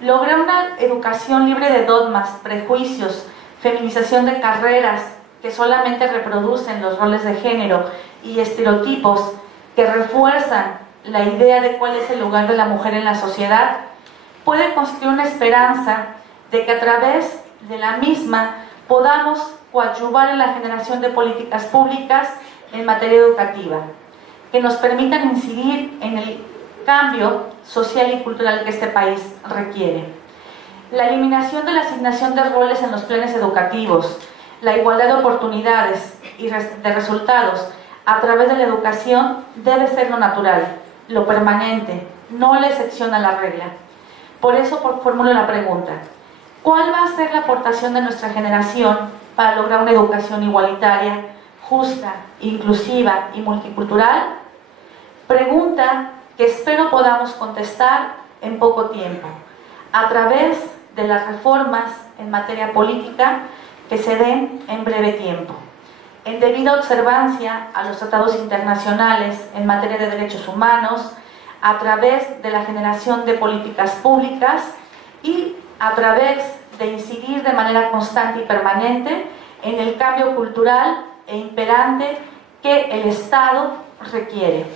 Lograr una educación libre de dogmas, prejuicios, feminización de carreras que solamente reproducen los roles de género y estereotipos que refuerzan la idea de cuál es el lugar de la mujer en la sociedad, puede constituir una esperanza de que a través de la misma podamos coadyuvar en la generación de políticas públicas en materia educativa, que nos permitan incidir en el cambio social y cultural que este país requiere. La eliminación de la asignación de roles en los planes educativos, la igualdad de oportunidades y de resultados a través de la educación debe ser lo natural, lo permanente, no la excepción a la regla. Por eso formulo la pregunta: ¿cuál va a ser la aportación de nuestra generación para lograr una educación igualitaria, justa, inclusiva y multicultural? Pregunta que espero podamos contestar en poco tiempo, a través de las reformas en materia política que se den en breve tiempo, en debida observancia a los tratados internacionales en materia de derechos humanos, a través de la generación de políticas públicas y a través de incidir de manera constante y permanente en el cambio cultural e imperante que el Estado requiere.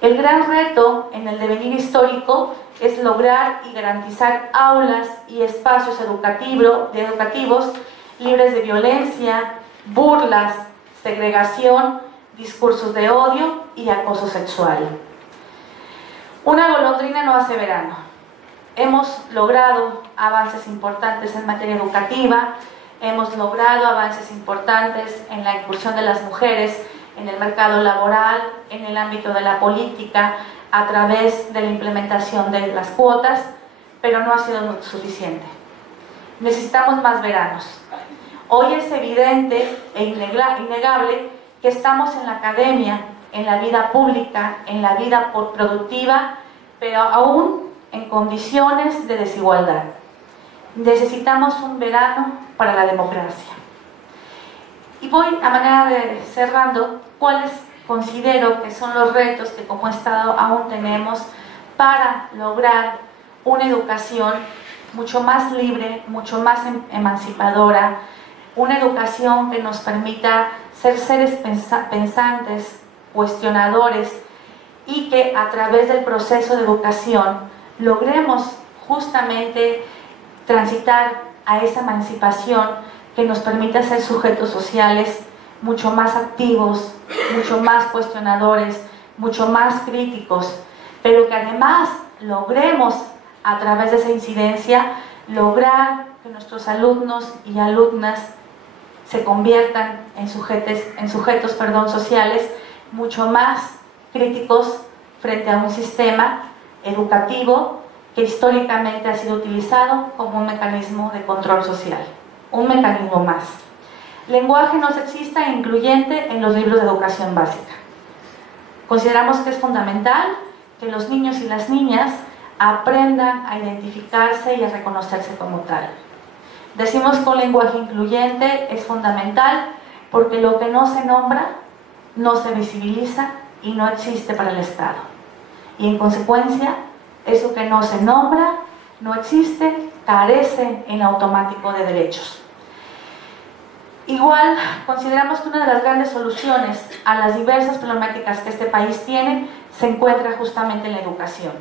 El gran reto en el devenir histórico es lograr y garantizar aulas y espacios educativos libres de violencia, burlas, segregación, discursos de odio y acoso sexual. Una golondrina no hace verano. Hemos logrado avances importantes en materia educativa, hemos logrado avances importantes en la incursión de las mujeres en el mercado laboral, en el ámbito de la política, a través de la implementación de las cuotas, pero no ha sido suficiente. Necesitamos más veranos. Hoy es evidente e innegable que estamos en la academia, en la vida pública, en la vida productiva, pero aún en condiciones de desigualdad. Necesitamos un verano para la democracia. Y voy a manera de cerrando, cuáles considero que son los retos que como Estado aún tenemos para lograr una educación mucho más libre, mucho más emancipadora, una educación que nos permita ser seres pensantes, cuestionadores, y que a través del proceso de educación logremos justamente transitar a esa emancipación que nos permita ser sujetos sociales mucho más activos, mucho más cuestionadores, mucho más críticos, pero que además logremos a través de esa incidencia lograr que nuestros alumnos y alumnas se conviertan en sujetos sociales mucho más críticos frente a un sistema educativo que históricamente ha sido utilizado como un mecanismo de control social, un mecanismo más. Lenguaje no sexista e incluyente en los libros de educación básica. Consideramos que es fundamental que los niños y las niñas aprendan a identificarse y a reconocerse como tal. Decimos que un lenguaje incluyente es fundamental porque lo que no se nombra no se visibiliza y no existe para el Estado. Y en consecuencia, eso que no se nombra, no existe, carece en automático de derechos. Igual, consideramos que una de las grandes soluciones a las diversas problemáticas que este país tiene se encuentra justamente en la educación.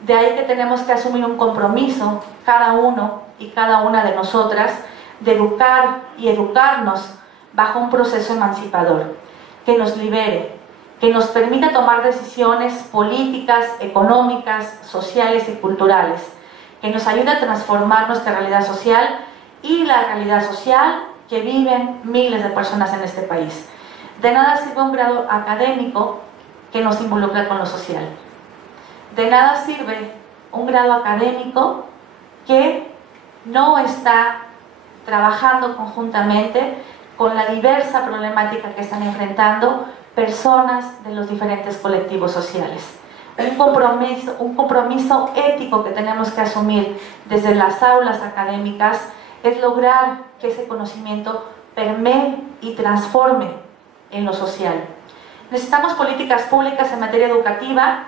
De ahí que tenemos que asumir un compromiso, cada uno y cada una de nosotras, de educar y educarnos bajo un proceso emancipador, que nos libere, que nos permita tomar decisiones políticas, económicas, sociales y culturales, que nos ayude a transformar nuestra realidad social y la realidad social que viven miles de personas en este país. De nada sirve un grado académico que nos involucra con lo social. De nada sirve un grado académico que no está trabajando conjuntamente con la diversa problemática que están enfrentando personas de los diferentes colectivos sociales. Un compromiso ético que tenemos que asumir desde las aulas académicas es lograr que ese conocimiento permee y transforme en lo social. Necesitamos políticas públicas en materia educativa,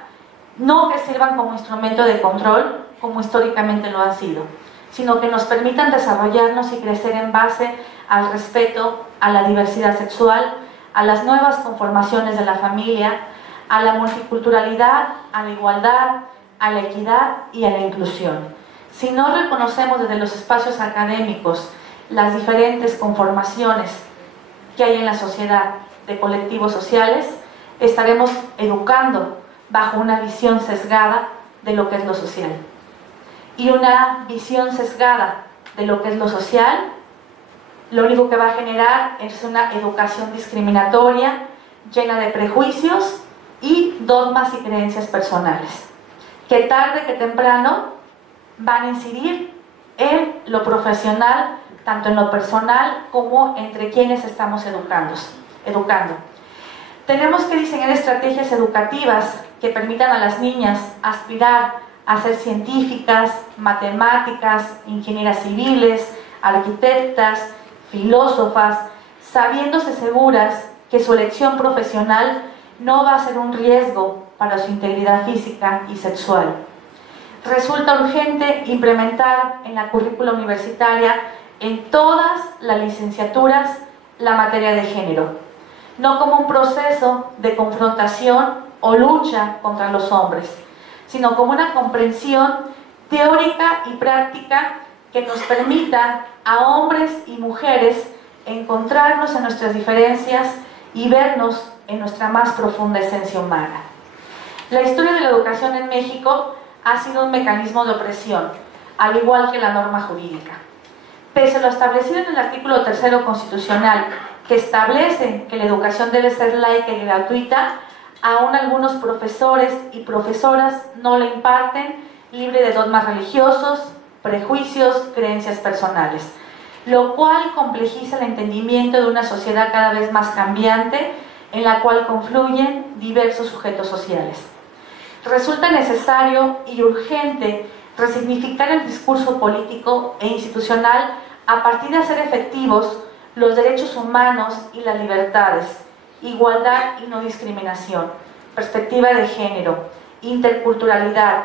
no que sirvan como instrumento de control, como históricamente lo han sido, sino que nos permitan desarrollarnos y crecer en base al respeto a la diversidad sexual, a las nuevas conformaciones de la familia, a la multiculturalidad, a la igualdad, a la equidad y a la inclusión. Si no reconocemos desde los espacios académicos las diferentes conformaciones que hay en la sociedad de colectivos sociales, estaremos educando bajo una visión sesgada de lo que es lo social. Y una visión sesgada de lo que es lo social, lo único que va a generar es una educación discriminatoria, llena de prejuicios y dogmas y creencias personales, que tarde que temprano van a incidir en lo profesional, tanto en lo personal como entre quienes estamos educando. Tenemos que diseñar estrategias educativas que permitan a las niñas aspirar a ser científicas, matemáticas, ingenieras civiles, arquitectas, filósofas, sabiéndose seguras que su elección profesional no va a ser un riesgo para su integridad física y sexual. Resulta urgente implementar en la currícula universitaria en todas las licenciaturas la materia de género, no como un proceso de confrontación o lucha contra los hombres, sino como una comprensión teórica y práctica que nos permita a hombres y mujeres encontrarnos en nuestras diferencias y vernos en nuestra más profunda esencia humana. La historia de la educación en México ha sido un mecanismo de opresión, al igual que la norma jurídica. Pese a lo establecido en el artículo 3º constitucional, que establece que la educación debe ser laica y gratuita, aún algunos profesores y profesoras no la imparten, libre de dogmas religiosos, prejuicios, creencias personales, lo cual complejiza el entendimiento de una sociedad cada vez más cambiante, en la cual confluyen diversos sujetos sociales. Resulta necesario y urgente resignificar el discurso político e institucional a partir de hacer efectivos los derechos humanos y las libertades, igualdad y no discriminación, perspectiva de género, interculturalidad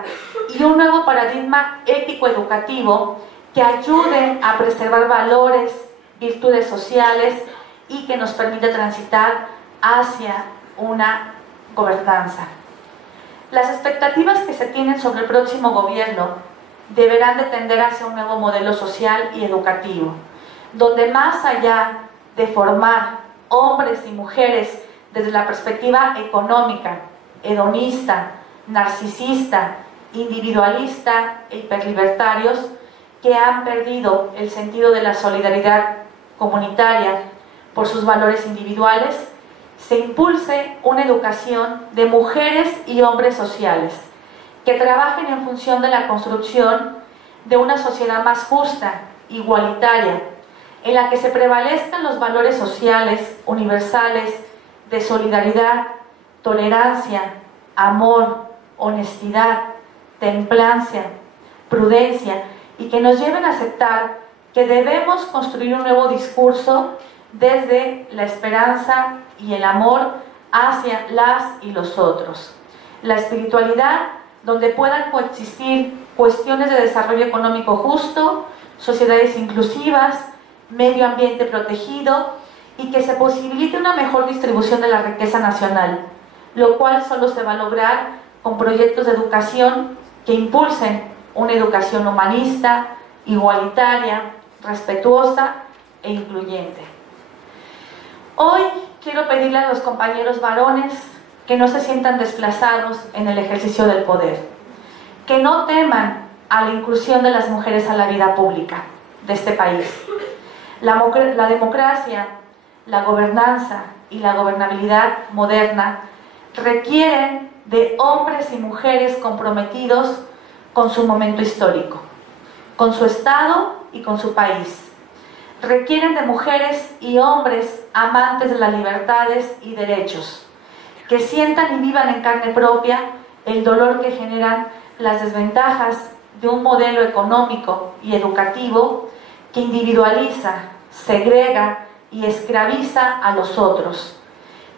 y un nuevo paradigma ético-educativo que ayude a preservar valores, virtudes sociales y que nos permita transitar hacia una gobernanza. Las expectativas que se tienen sobre el próximo gobierno deberán de tender hacia un nuevo modelo social y educativo, donde más allá de formar hombres y mujeres desde la perspectiva económica, hedonista, narcisista, individualista e hiperlibertarios, que han perdido el sentido de la solidaridad comunitaria por sus valores individuales, se impulse una educación de mujeres y hombres sociales que trabajen en función de la construcción de una sociedad más justa, igualitaria, en la que se prevalezcan los valores sociales universales de solidaridad, tolerancia, amor, honestidad, templanza, prudencia, y que nos lleven a aceptar que debemos construir un nuevo discurso desde la esperanza y el amor hacia las y los otros. La espiritualidad donde puedan coexistir cuestiones de desarrollo económico justo, sociedades inclusivas, medio ambiente protegido y que se posibilite una mejor distribución de la riqueza nacional, lo cual solo se va a lograr con proyectos de educación que impulsen una educación humanista, igualitaria, respetuosa e incluyente. Hoy quiero pedirle a los compañeros varones que no se sientan desplazados en el ejercicio del poder, que no teman a la inclusión de las mujeres a la vida pública de este país. La democracia, la gobernanza y la gobernabilidad moderna requieren de hombres y mujeres comprometidos con su momento histórico, con su Estado y con su país. Requieren de mujeres y hombres amantes de las libertades y derechos, que sientan y vivan en carne propia el dolor que generan las desventajas de un modelo económico y educativo que individualiza, segrega y esclaviza a los otros,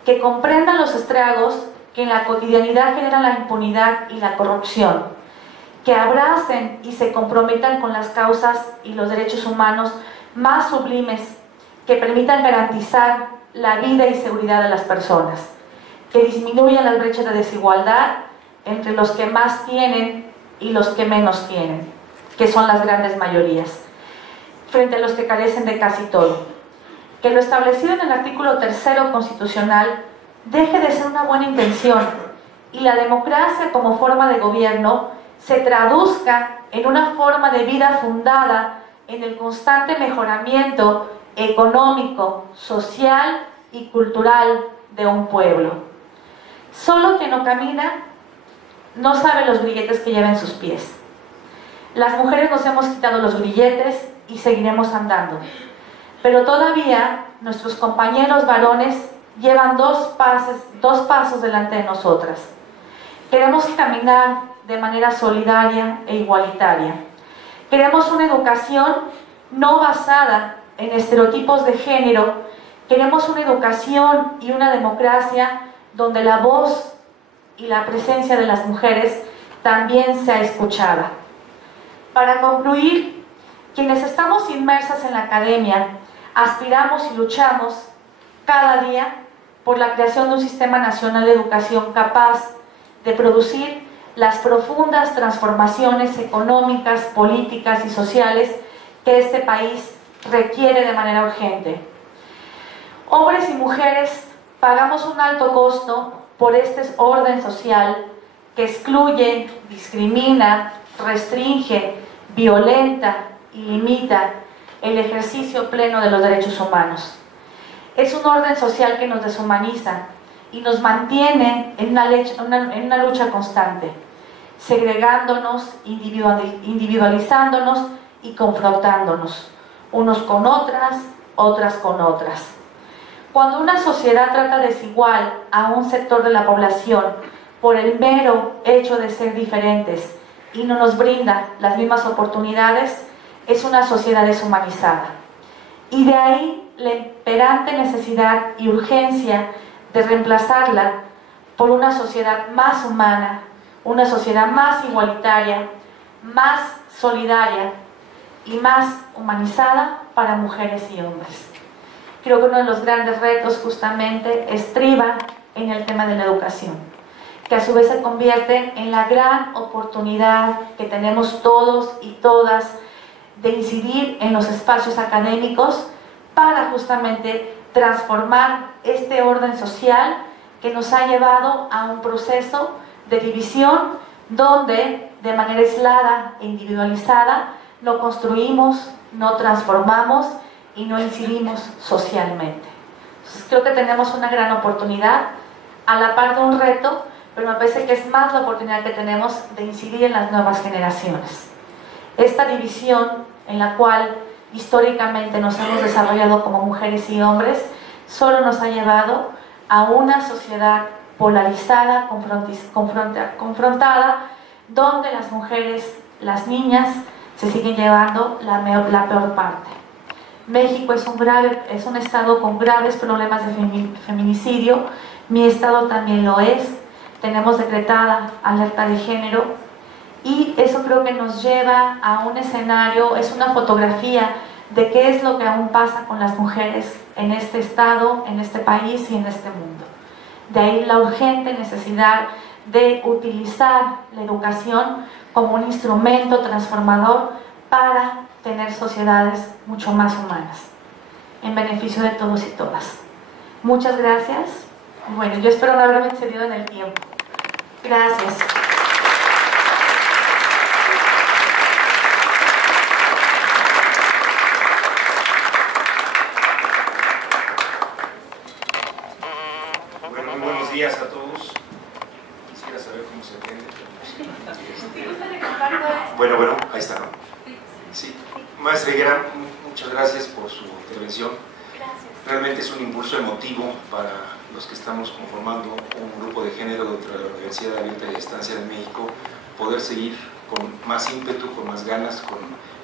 que comprendan los estragos que en la cotidianidad generan la impunidad y la corrupción, que abracen y se comprometan con las causas y los derechos humanos más sublimes, que permitan garantizar la vida y seguridad de las personas, que disminuyan las brechas de desigualdad entre los que más tienen y los que menos tienen, que son las grandes mayorías, frente a los que carecen de casi todo. Que lo establecido en el artículo 3º constitucional deje de ser una buena intención y la democracia como forma de gobierno se traduzca en una forma de vida fundada en el constante mejoramiento económico, social y cultural de un pueblo. Solo quien no camina no sabe los grilletes que lleva en sus pies. Las mujeres nos hemos quitado los grilletes y seguiremos andando. Pero todavía nuestros compañeros varones llevan dos pasos delante de nosotras. Queremos caminar de manera solidaria e igualitaria. Queremos una educación no basada en estereotipos de género. Queremos una educación y una democracia donde la voz y la presencia de las mujeres también sea escuchada. Para concluir, quienes estamos inmersas en la academia, aspiramos y luchamos cada día por la creación de un sistema nacional de educación capaz de producir las profundas transformaciones económicas, políticas y sociales que este país requiere de manera urgente. Hombres y mujeres pagamos un alto costo por este orden social que excluye, discrimina, restringe, violenta y limita el ejercicio pleno de los derechos humanos. Es un orden social que nos deshumaniza y nos mantiene en una lucha constante, segregándonos, individualizándonos y confrontándonos, unos con otras, otras con otras. Cuando una sociedad trata desigual a un sector de la población por el mero hecho de ser diferentes y no nos brinda las mismas oportunidades, es una sociedad deshumanizada. Y de ahí la imperante necesidad y urgencia de reemplazarla por una sociedad más humana, una sociedad más igualitaria, más solidaria y más humanizada para mujeres y hombres. Creo que uno de los grandes retos justamente estriba en el tema de la educación, que a su vez se convierte en la gran oportunidad que tenemos todos y todas de incidir en los espacios académicos para justamente transformar este orden social que nos ha llevado a un proceso de división donde de manera aislada e individualizada no construimos, no transformamos y no incidimos socialmente. Entonces, creo que tenemos una gran oportunidad a la par de un reto, pero me parece que es más la oportunidad que tenemos de incidir en las nuevas generaciones. Esta división en la cual históricamente nos hemos desarrollado como mujeres y hombres solo nos ha llevado a una sociedad polarizada, confrontada, donde las mujeres, las niñas, se siguen llevando la peor parte. México es un estado con graves problemas de feminicidio. Mi estado también lo es. Tenemos decretada alerta de género y eso creo que nos lleva a un escenario, es una fotografía de qué es lo que aún pasa con las mujeres en este estado, en este país y en este mundo. De ahí la urgente necesidad de utilizar la educación como un instrumento transformador para tener sociedades mucho más humanas, en beneficio de todos y todas. Muchas gracias. Bueno, yo espero no haberme excedido en el tiempo. Gracias. Bueno, muy buenos días a todos. Quisiera saber cómo se atiende. Bueno, ahí está, ¿no? Sí. Maestra Higuera, muchas gracias por su intervención. Realmente es un impulso emotivo para los que estamos conformando un grupo de género dentro de la Universidad Abierta y a Distancia de México, poder seguir con más ímpetu, con más ganas,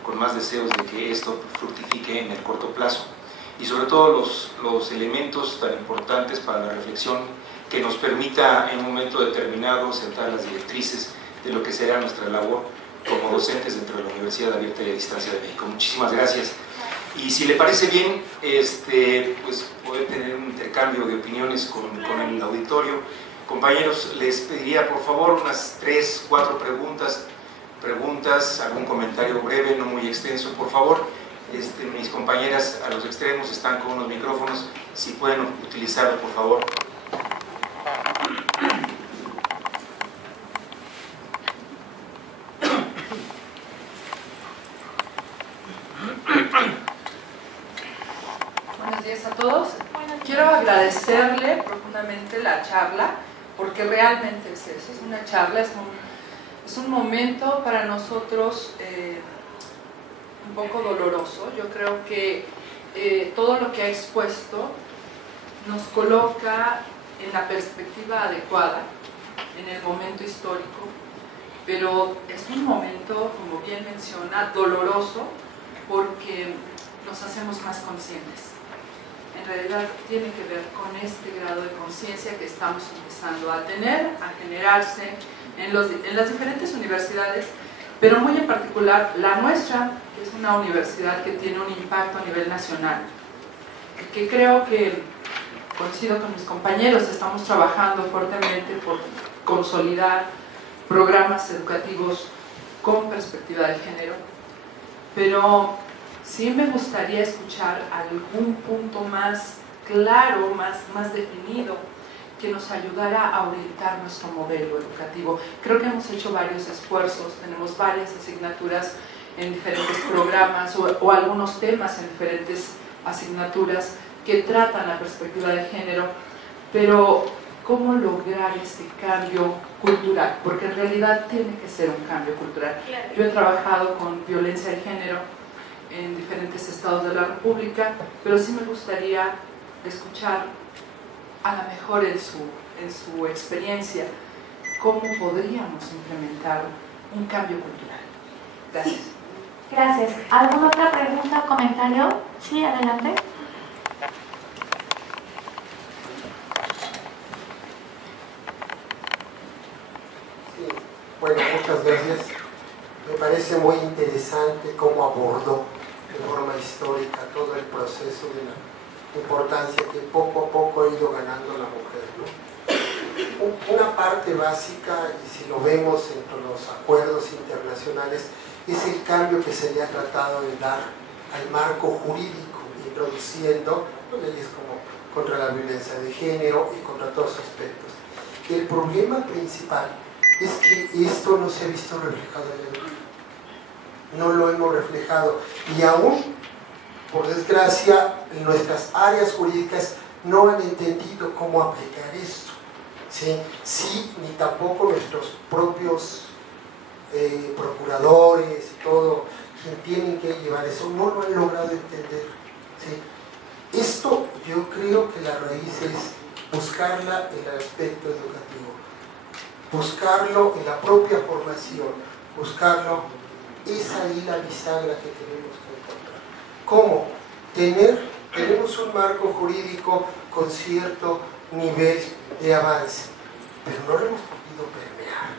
con más deseos de que esto fructifique en el corto plazo. Y sobre todo los elementos tan importantes para la reflexión que nos permita en un momento determinado sentar las directrices de lo que será nuestra labor como docentes dentro de la Universidad Abierta y a Distancia de México. Muchísimas gracias. Y si le parece bien, pues poder tener un intercambio de opiniones con el auditorio. Compañeros, les pediría por favor unas 3, 4 preguntas, algún comentario breve, no muy extenso, por favor. Mis compañeras a los extremos están con unos micrófonos, si pueden utilizarlo, por favor. Buenos días a todos. Quiero agradecerle profundamente la charla, porque realmente es eso, es una charla, es un momento para nosotros un poco doloroso. Yo creo que todo lo que ha expuesto nos coloca en la perspectiva adecuada, en el momento histórico, pero es un momento, como bien menciona, doloroso, porque nos hacemos más conscientes. En realidad tiene que ver con este grado de conciencia que estamos empezando a tener, a generarse en las diferentes universidades, pero muy en particular la nuestra, que es una universidad que tiene un impacto a nivel nacional, que creo que, coincido con mis compañeros, estamos trabajando fuertemente por consolidar programas educativos con perspectiva de género, pero sí me gustaría escuchar algún punto más claro, más definido, que nos ayudara a orientar nuestro modelo educativo. Creo que hemos hecho varios esfuerzos, tenemos varias asignaturas en diferentes programas o algunos temas en diferentes asignaturas que tratan la perspectiva de género, pero ¿cómo lograr este cambio cultural? Porque en realidad tiene que ser un cambio cultural. Yo he trabajado con violencia de género en diferentes estados de la República, pero sí me gustaría escuchar, a lo mejor en su experiencia, cómo podríamos implementar un cambio cultural. Gracias. Sí, gracias. ¿Alguna otra pregunta o comentario? Sí, adelante. Sí, bueno, muchas gracias. Me parece muy interesante cómo abordó de forma histórica todo el proceso de la importancia que poco a poco ha ido ganando la mujer, ¿no? Una parte básica, y si lo vemos entre los acuerdos internacionales, es el cambio que se le ha tratado de dar al marco jurídico, introduciendo leyes como contra la violencia de género y contra todos los aspectos. El problema principal es que esto no se ha visto reflejado en el mundo. No lo hemos reflejado, y aún, por desgracia, nuestras áreas jurídicas no han entendido cómo aplicar esto, ¿sí? Ni tampoco nuestros propios procuradores y todo, quien tienen que llevar eso, no lo han logrado entender, ¿sí? Esto yo creo que la raíz es buscarla en el aspecto educativo, buscarlo en la propia formación, buscarlo, es ahí la bisagra que tenemos que encontrar. ¿Cómo? Tenemos un marco jurídico con cierto nivel de avance, pero no lo hemos podido permear.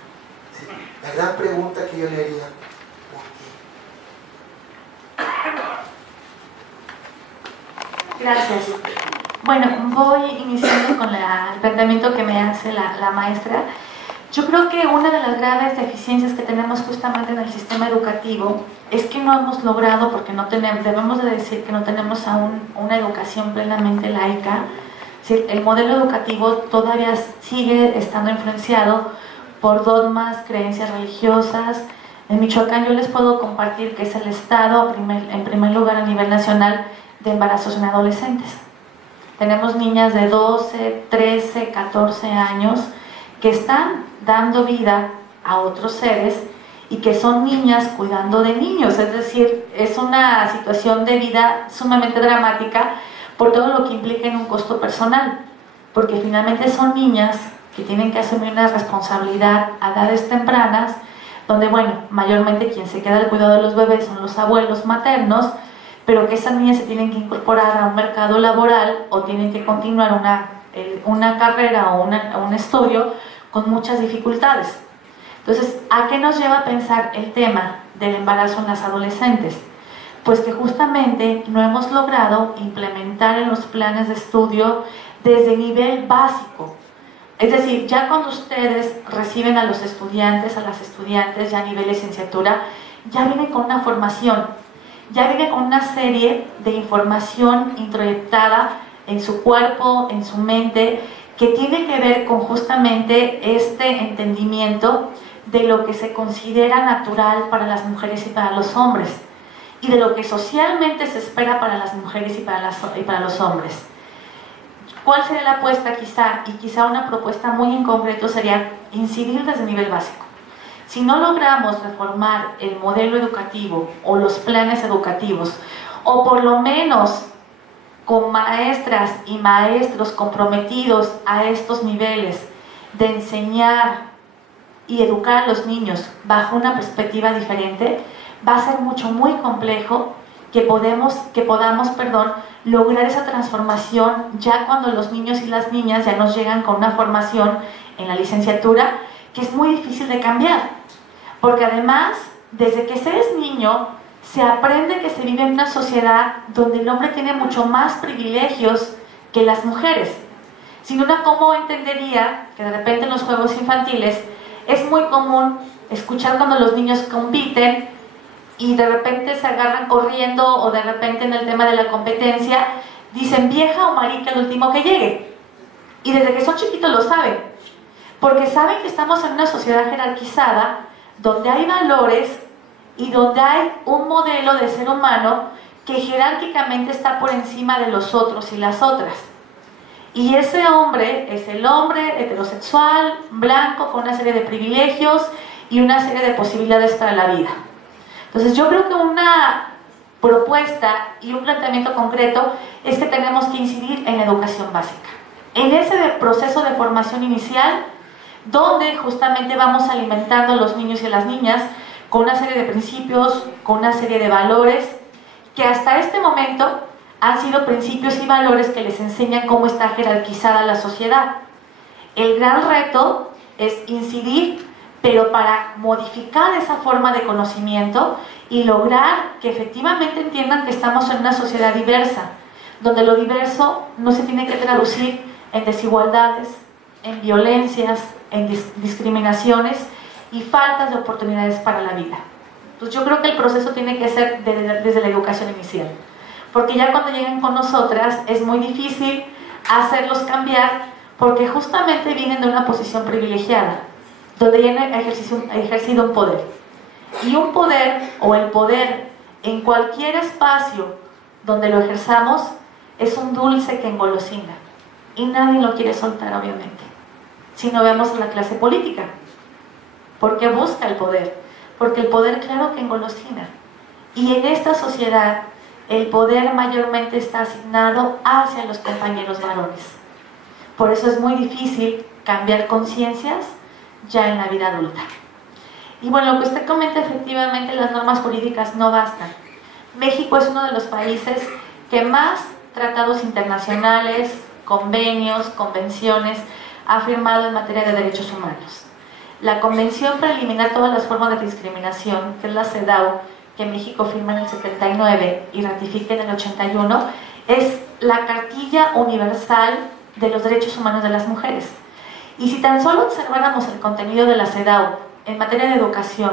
¿Sí? La gran pregunta que yo le haría, ¿por qué? Gracias. Bueno, voy iniciando con el planteamiento que me hace la maestra. Yo creo que una de las graves deficiencias que tenemos justamente en el sistema educativo es que no hemos logrado, porque no tenemos, debemos de decir que no tenemos aún una educación plenamente laica. El modelo educativo todavía sigue estando influenciado por dogmas, creencias religiosas. En Michoacán yo les puedo compartir que es el estado, en primer lugar a nivel nacional, de embarazos en adolescentes. Tenemos niñas de 12, 13, 14 años que están dando vida a otros seres y que son niñas cuidando de niños, es decir, es una situación de vida sumamente dramática por todo lo que implica en un costo personal, porque finalmente son niñas que tienen que asumir una responsabilidad a edades tempranas, donde, bueno, mayormente quien se queda al cuidado de los bebés son los abuelos maternos, pero que esas niñas se tienen que incorporar a un mercado laboral o tienen que continuar una carrera o un estudio con muchas dificultades. Entonces, ¿a qué nos lleva a pensar el tema del embarazo en las adolescentes? Pues que justamente no hemos logrado implementar en los planes de estudio desde nivel básico. Es decir, ya cuando ustedes reciben a los estudiantes, a las estudiantes ya a nivel licenciatura, ya vienen con una formación, ya vienen con una serie de información introyectada en su cuerpo, en su mente, que tiene que ver con justamente este entendimiento de lo que se considera natural para las mujeres y para los hombres, y de lo que socialmente se espera para las mujeres y para los hombres. ¿Cuál sería la apuesta quizá? Y quizá una propuesta muy en concreto sería incidir desde el nivel básico. Si no logramos reformar el modelo educativo o los planes educativos, o por lo menos con maestras y maestros comprometidos a estos niveles de enseñar y educar a los niños bajo una perspectiva diferente, va a ser muy complejo que podamos lograr esa transformación ya cuando los niños y las niñas ya nos llegan con una formación en la licenciatura que es muy difícil de cambiar, porque además desde que se es niño se aprende que se vive en una sociedad donde el hombre tiene mucho más privilegios que las mujeres. Sin una, ¿cómo entendería que de repente en los juegos infantiles es muy común escuchar cuando los niños compiten y de repente se agarran corriendo, o de repente en el tema de la competencia dicen vieja o marica el último que llegue? Y desde que son chiquitos lo saben, porque saben que estamos en una sociedad jerarquizada donde hay valores y donde hay un modelo de ser humano que jerárquicamente está por encima de los otros y las otras. Y ese hombre es el hombre heterosexual, blanco, con una serie de privilegios y una serie de posibilidades para la vida. Entonces yo creo que una propuesta y un planteamiento concreto es que tenemos que incidir en la educación básica, en ese proceso de formación inicial, donde justamente vamos alimentando a los niños y a las niñas con una serie de principios, con una serie de valores que hasta este momento han sido principios y valores que les enseñan cómo está jerarquizada la sociedad. El gran reto es incidir, pero para modificar esa forma de conocimiento y lograr que efectivamente entiendan que estamos en una sociedad diversa, donde lo diverso no se tiene que traducir en desigualdades, en violencias, en discriminaciones y faltas de oportunidades para la vida. Entonces yo creo que el proceso tiene que ser desde la educación inicial, porque ya cuando llegan con nosotras es muy difícil hacerlos cambiar, porque justamente vienen de una posición privilegiada, donde ya han ejercido un poder. Y un poder, o el poder, en cualquier espacio donde lo ejerzamos, es un dulce que engolosina. Y nadie lo quiere soltar, obviamente. Si no vemos la clase política, porque busca el poder, porque el poder claro que engolosina. Y en esta sociedad el poder mayormente está asignado hacia los compañeros varones, Por eso es muy difícil cambiar conciencias ya en la vida adulta. Y bueno, lo que usted comenta, efectivamente las normas jurídicas no bastan. México es uno de los países que más tratados internacionales, convenios, convenciones ha firmado en materia de derechos humanos. La Convención para eliminar todas las formas de discriminación, que es la CEDAW, que México firma en el 79 y ratifica en el 81, es la cartilla universal de los derechos humanos de las mujeres. Y si tan solo observáramos el contenido de la CEDAW en materia de educación,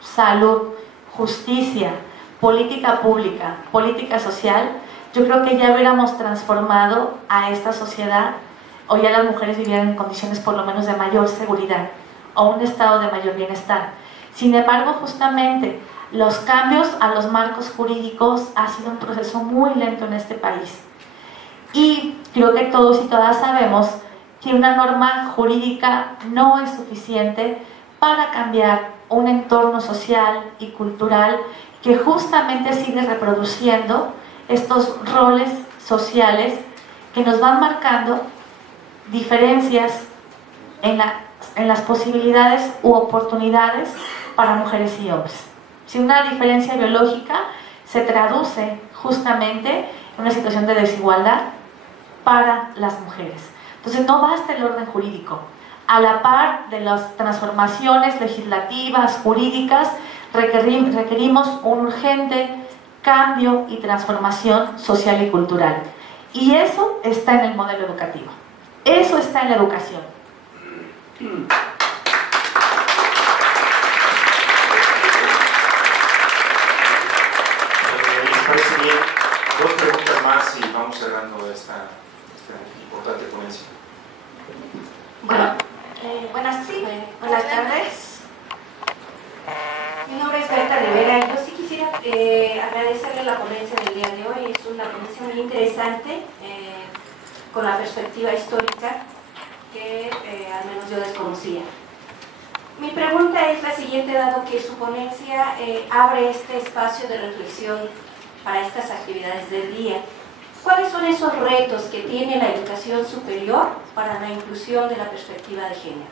salud, justicia, política pública, política social, yo creo que ya hubiéramos transformado a esta sociedad, o ya las mujeres vivían en condiciones por lo menos de mayor seguridad o un estado de mayor bienestar. Sin embargo, justamente los cambios a los marcos jurídicos ha sido un proceso muy lento en este país. Y creo que todos y todas sabemos que una norma jurídica no es suficiente para cambiar un entorno social y cultural que justamente sigue reproduciendo estos roles sociales que nos van marcando diferencias en las posibilidades u oportunidades para mujeres y hombres. Si una diferencia biológica se traduce justamente en una situación de desigualdad para las mujeres. Entonces no basta el orden jurídico. A la par de las transformaciones legislativas, jurídicas, requerimos un urgente cambio y transformación social y cultural. Y eso está en el modelo educativo. Eso está en la educación. ¿Les parece bien? Dos preguntas más y vamos cerrando esta importante ponencia. Bueno, buenas tardes. Mi nombre es Berta Rivera. Yo sí quisiera agradecerle la ponencia del día de hoy. Es una ponencia muy interesante con la perspectiva histórica que al menos yo desconocía. Mi pregunta es la siguiente, dado que su ponencia abre este espacio de reflexión para estas actividades del día. ¿Cuáles son esos retos que tiene la educación superior para la inclusión de la perspectiva de género?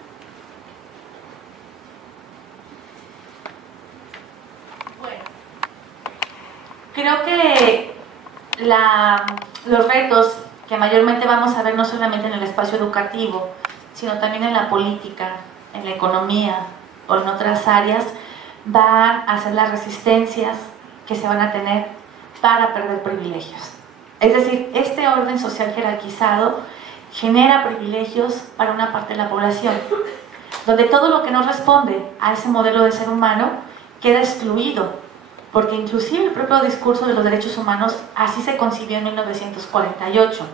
Bueno, creo que los retos que mayormente vamos a ver no solamente en el espacio educativo, sino también en la política, en la economía o en otras áreas, van a ser las resistencias que se van a tener para perder privilegios. Es decir, este orden social jerarquizado genera privilegios para una parte de la población, donde todo lo que no responde a ese modelo de ser humano queda excluido, porque inclusive el propio discurso de los derechos humanos así se concibió en 1948.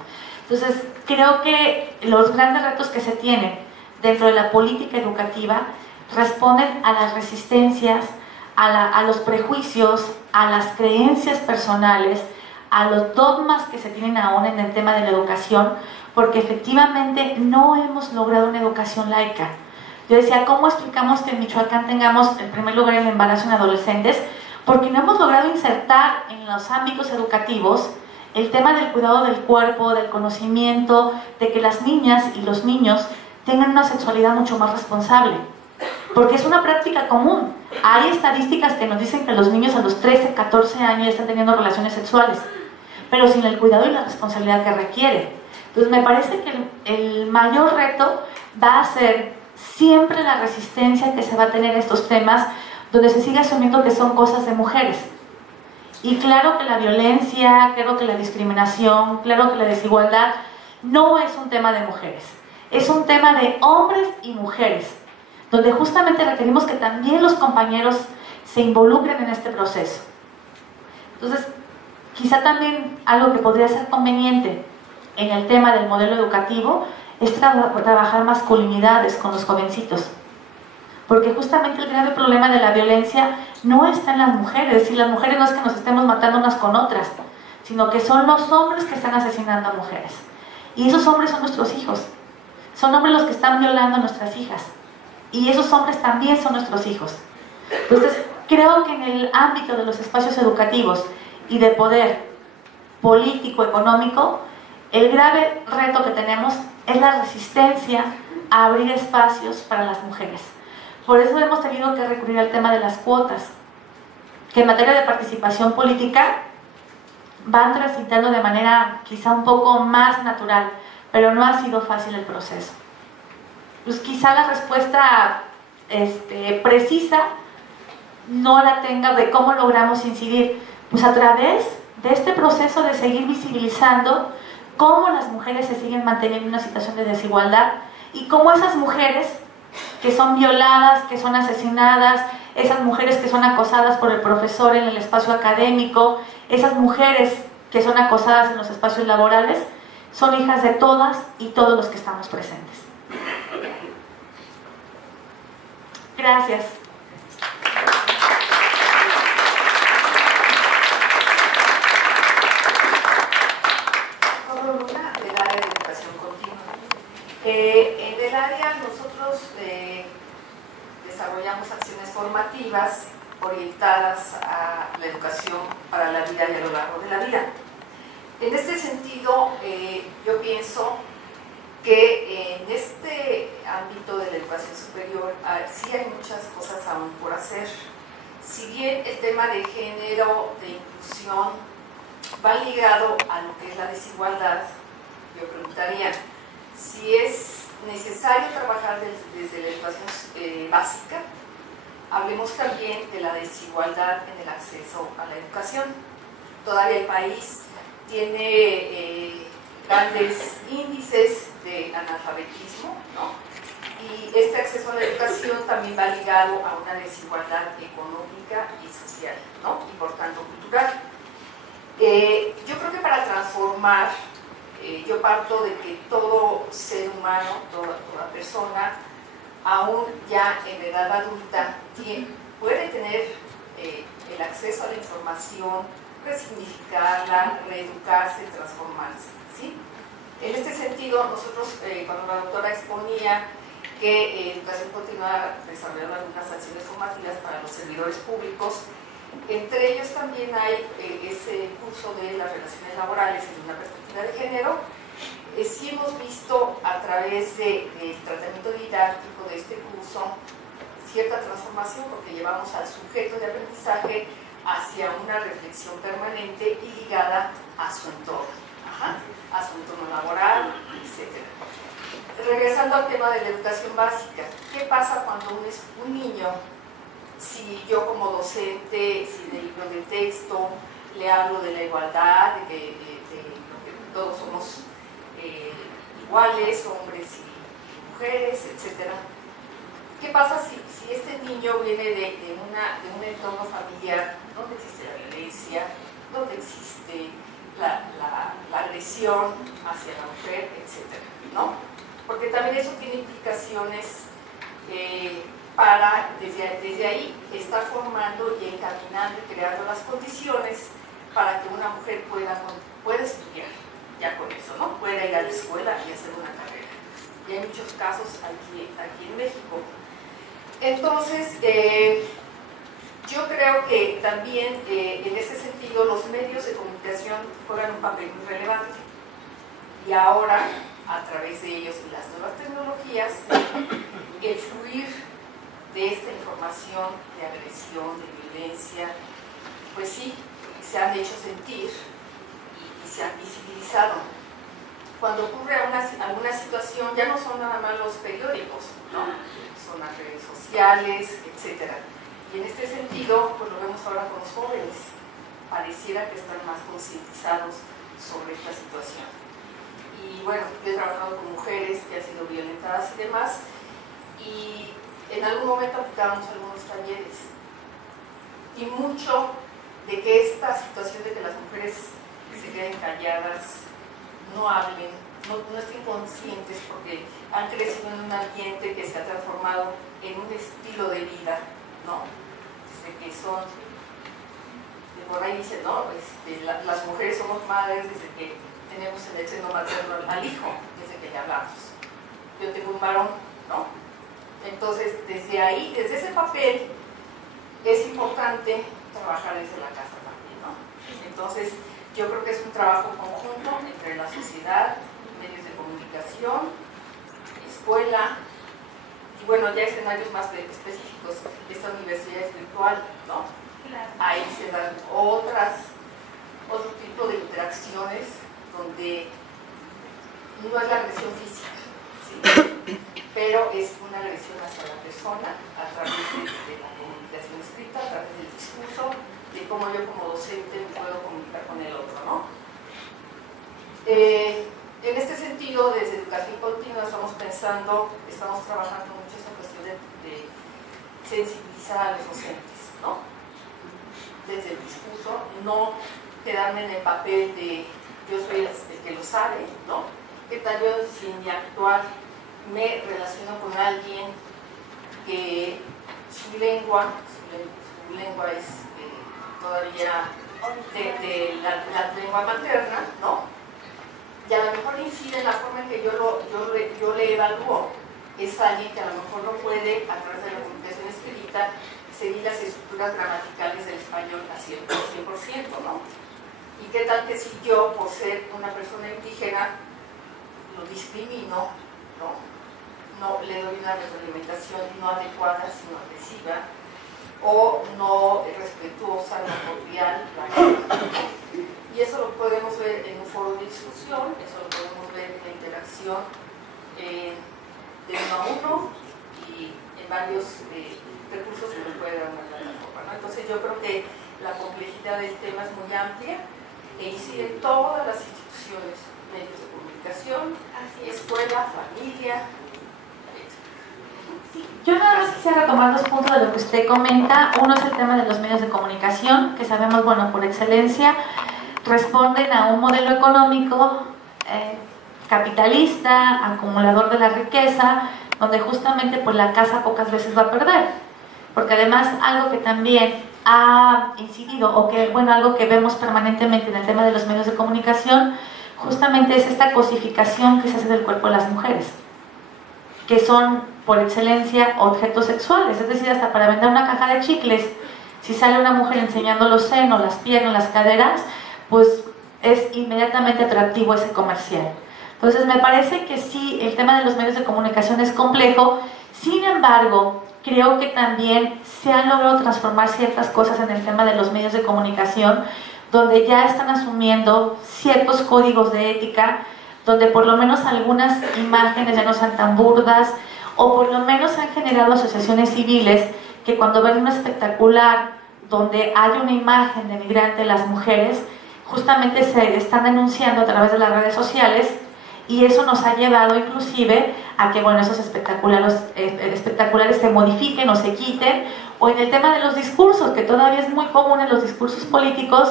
Entonces, creo que los grandes retos que se tienen dentro de la política educativa responden a las resistencias, a los prejuicios, a las creencias personales, a los dogmas que se tienen aún en el tema de la educación, porque efectivamente no hemos logrado una educación laica. Yo decía, ¿cómo explicamos que en Michoacán tengamos en primer lugar el embarazo en adolescentes? Porque no hemos logrado insertar en los ámbitos educativos el tema del cuidado del cuerpo, del conocimiento, de que las niñas y los niños tengan una sexualidad mucho más responsable. Porque es una práctica común. Hay estadísticas que nos dicen que los niños a los 13, 14 años ya están teniendo relaciones sexuales, pero sin el cuidado y la responsabilidad que requiere. Entonces me parece que el mayor reto va a ser siempre la resistencia que se va a tener a estos temas, donde se sigue asumiendo que son cosas de mujeres. Y claro que la violencia, claro que la discriminación, claro que la desigualdad no es un tema de mujeres, es un tema de hombres y mujeres, donde justamente requerimos que también los compañeros se involucren en este proceso. Entonces, quizá también algo que podría ser conveniente en el tema del modelo educativo es trabajar masculinidades con los jovencitos, porque justamente el grave problema de la violencia no está en las mujeres, es decir, las mujeres no es que nos estemos matando unas con otras, sino que son los hombres que están asesinando a mujeres, y esos hombres son nuestros hijos, son hombres los que están violando a nuestras hijas, y esos hombres también son nuestros hijos. Entonces, creo que en el ámbito de los espacios educativos y de poder político, económico, El grave reto que tenemos es la resistencia a abrir espacios para las mujeres. Por eso hemos tenido que recurrir al tema de las cuotas, que en materia de participación política van transitando de manera quizá un poco más natural, pero no ha sido fácil el proceso. Pues quizá la respuesta precisa no la tenga de cómo logramos incidir, pues a través de este proceso de seguir visibilizando cómo las mujeres se siguen manteniendo en una situación de desigualdad y cómo esas mujeres que son violadas, que son asesinadas, esas mujeres que son acosadas por el profesor en el espacio académico, esas mujeres que son acosadas en los espacios laborales, son hijas de todas y todos los que estamos presentes. Gracias. Como alumna del área de educación continua. En el área nosotros desarrollamos acciones formativas orientadas a la educación para la vida y a lo largo de la vida. En este sentido, yo pienso que en este ámbito de la educación superior sí hay muchas cosas aún por hacer. Si bien el tema de género, de inclusión, va ligado a lo que es la desigualdad, yo preguntaría si es necesario trabajar desde la educación básica. Hablemos también de la desigualdad en el acceso a la educación. Todavía el país tiene grandes índices de analfabetismo, ¿no? Y este acceso a la educación también va ligado a una desigualdad económica y social, ¿no? Y por tanto cultural. Yo creo que para transformar, yo parto de que todo ser humano, toda persona, aún ya en edad adulta, puede tener el acceso a la información, resignificarla, reeducarse, transformarse, ¿sí? En este sentido, nosotros, cuando la doctora exponía que Educación Continua desarrollaba algunas acciones formativas para los servidores públicos, entre ellos también hay ese curso de las relaciones laborales en una perspectiva de género. Sí hemos visto a través del tratamiento didáctico de este curso cierta transformación, porque llevamos al sujeto de aprendizaje hacia una reflexión permanente y ligada a su entorno, a su entorno laboral, etc. Regresando al tema de la educación básica, ¿qué pasa cuando un niño, si yo como docente, si de libro de texto, le hablo de la igualdad, de que todos somos iguales, hombres y mujeres, etc.? ¿Qué pasa si este niño viene de un entorno familiar donde existe la violencia, donde existe la agresión hacia la mujer, etcétera, ¿no? Porque también eso tiene implicaciones para, desde ahí, estar formando y encaminando y creando las condiciones para que una mujer pueda estudiar, ya con eso, ¿no? Pueda ir a la escuela y hacer una carrera. Y hay muchos casos aquí en México. Entonces, yo creo que también en ese sentido los medios de comunicación juegan un papel muy relevante. Y ahora, a través de ellos y las nuevas tecnologías, el fluir de esta información de agresión, de violencia, pues sí, se han hecho sentir y se han visibilizado. Cuando ocurre alguna situación, ya no son nada más los periódicos, ¿no? Son las redes sociales, etc. Y en este sentido, pues lo vemos ahora con los jóvenes. Pareciera que están más concientizados sobre esta situación. Y bueno, yo he trabajado con mujeres que han sido violentadas y demás, y en algún momento aplicábamos algunos talleres. Y mucho de que esta situación de que las mujeres se queden calladas, no hablen, no estén conscientes, porque han crecido en un ambiente que se ha transformado en un estilo de vida, ¿no? Desde que son, por ahí dicen, ¿no? Las mujeres somos madres desde que tenemos en el seno materno al hijo, desde que le hablamos. Yo tengo un varón, ¿no? Entonces, desde ahí, desde ese papel, es importante trabajar desde la casa también, ¿no? Entonces, Yo creo que es un trabajo conjunto entre la sociedad, medios de comunicación, escuela, y bueno, ya escenarios más específicos. Esta universidad es virtual, ¿no? Ahí se dan otro tipo de interacciones donde no es la agresión física, ¿sí? Pero es una agresión hacia la persona a través de la comunicación escrita, a través del discurso, de cómo yo como docente me puedo comunicar con el otro, ¿no? En este sentido, desde Educación Continua estamos trabajando mucho esta cuestión de sensibilizar a los docentes, ¿no? Desde el discurso, no quedarme en el papel de yo soy el que lo sabe, ¿no? ¿Qué tal yo si en mi actual me relaciono con alguien que su lengua es todavía de la lengua materna, ¿no? Y a lo mejor incide en la forma en que yo le evalúo. Es alguien que a lo mejor no puede, a través de la comunicación escrita, seguir las estructuras gramaticales del español al 100%, ¿no? ¿Y qué tal que si yo, por ser una persona indígena, lo discrimino, no le doy una retroalimentación no adecuada, sino agresiva, o no respetuosa, no cordial, y eso lo podemos ver en un foro de discusión, eso lo podemos ver en la interacción de uno a uno y en varios recursos que nos puede dar una plataforma, ¿no? Entonces yo creo que la complejidad del tema es muy amplia e incide en todas las instituciones, medios de comunicación, escuela, familia. Yo nada más quisiera retomar dos puntos de lo que usted comenta. Uno es el tema de los medios de comunicación, que sabemos, bueno, por excelencia, responden a un modelo económico capitalista, acumulador de la riqueza, donde justamente pues la casa pocas veces va a perder. Porque además algo que también ha incidido, o que, bueno, algo que vemos permanentemente en el tema de los medios de comunicación, justamente es esta cosificación que se hace del cuerpo de las mujeres, que son por excelencia objetos sexuales. Es decir, hasta para vender una caja de chicles, si sale una mujer enseñando los senos, las piernas, las caderas, pues es inmediatamente atractivo ese comercial. Entonces me parece que sí, el tema de los medios de comunicación es complejo. Sin embargo, creo que también se han logrado transformar ciertas cosas en el tema de los medios de comunicación, donde ya están asumiendo ciertos códigos de ética, donde por lo menos algunas imágenes ya no sean tan burdas, o por lo menos han generado asociaciones civiles que cuando ven un espectacular donde hay una imagen denigrante de las mujeres, justamente se están denunciando a través de las redes sociales, y eso nos ha llevado inclusive a que, bueno, esos espectaculares se modifiquen o se quiten. O en el tema de los discursos, que todavía es muy común en los discursos políticos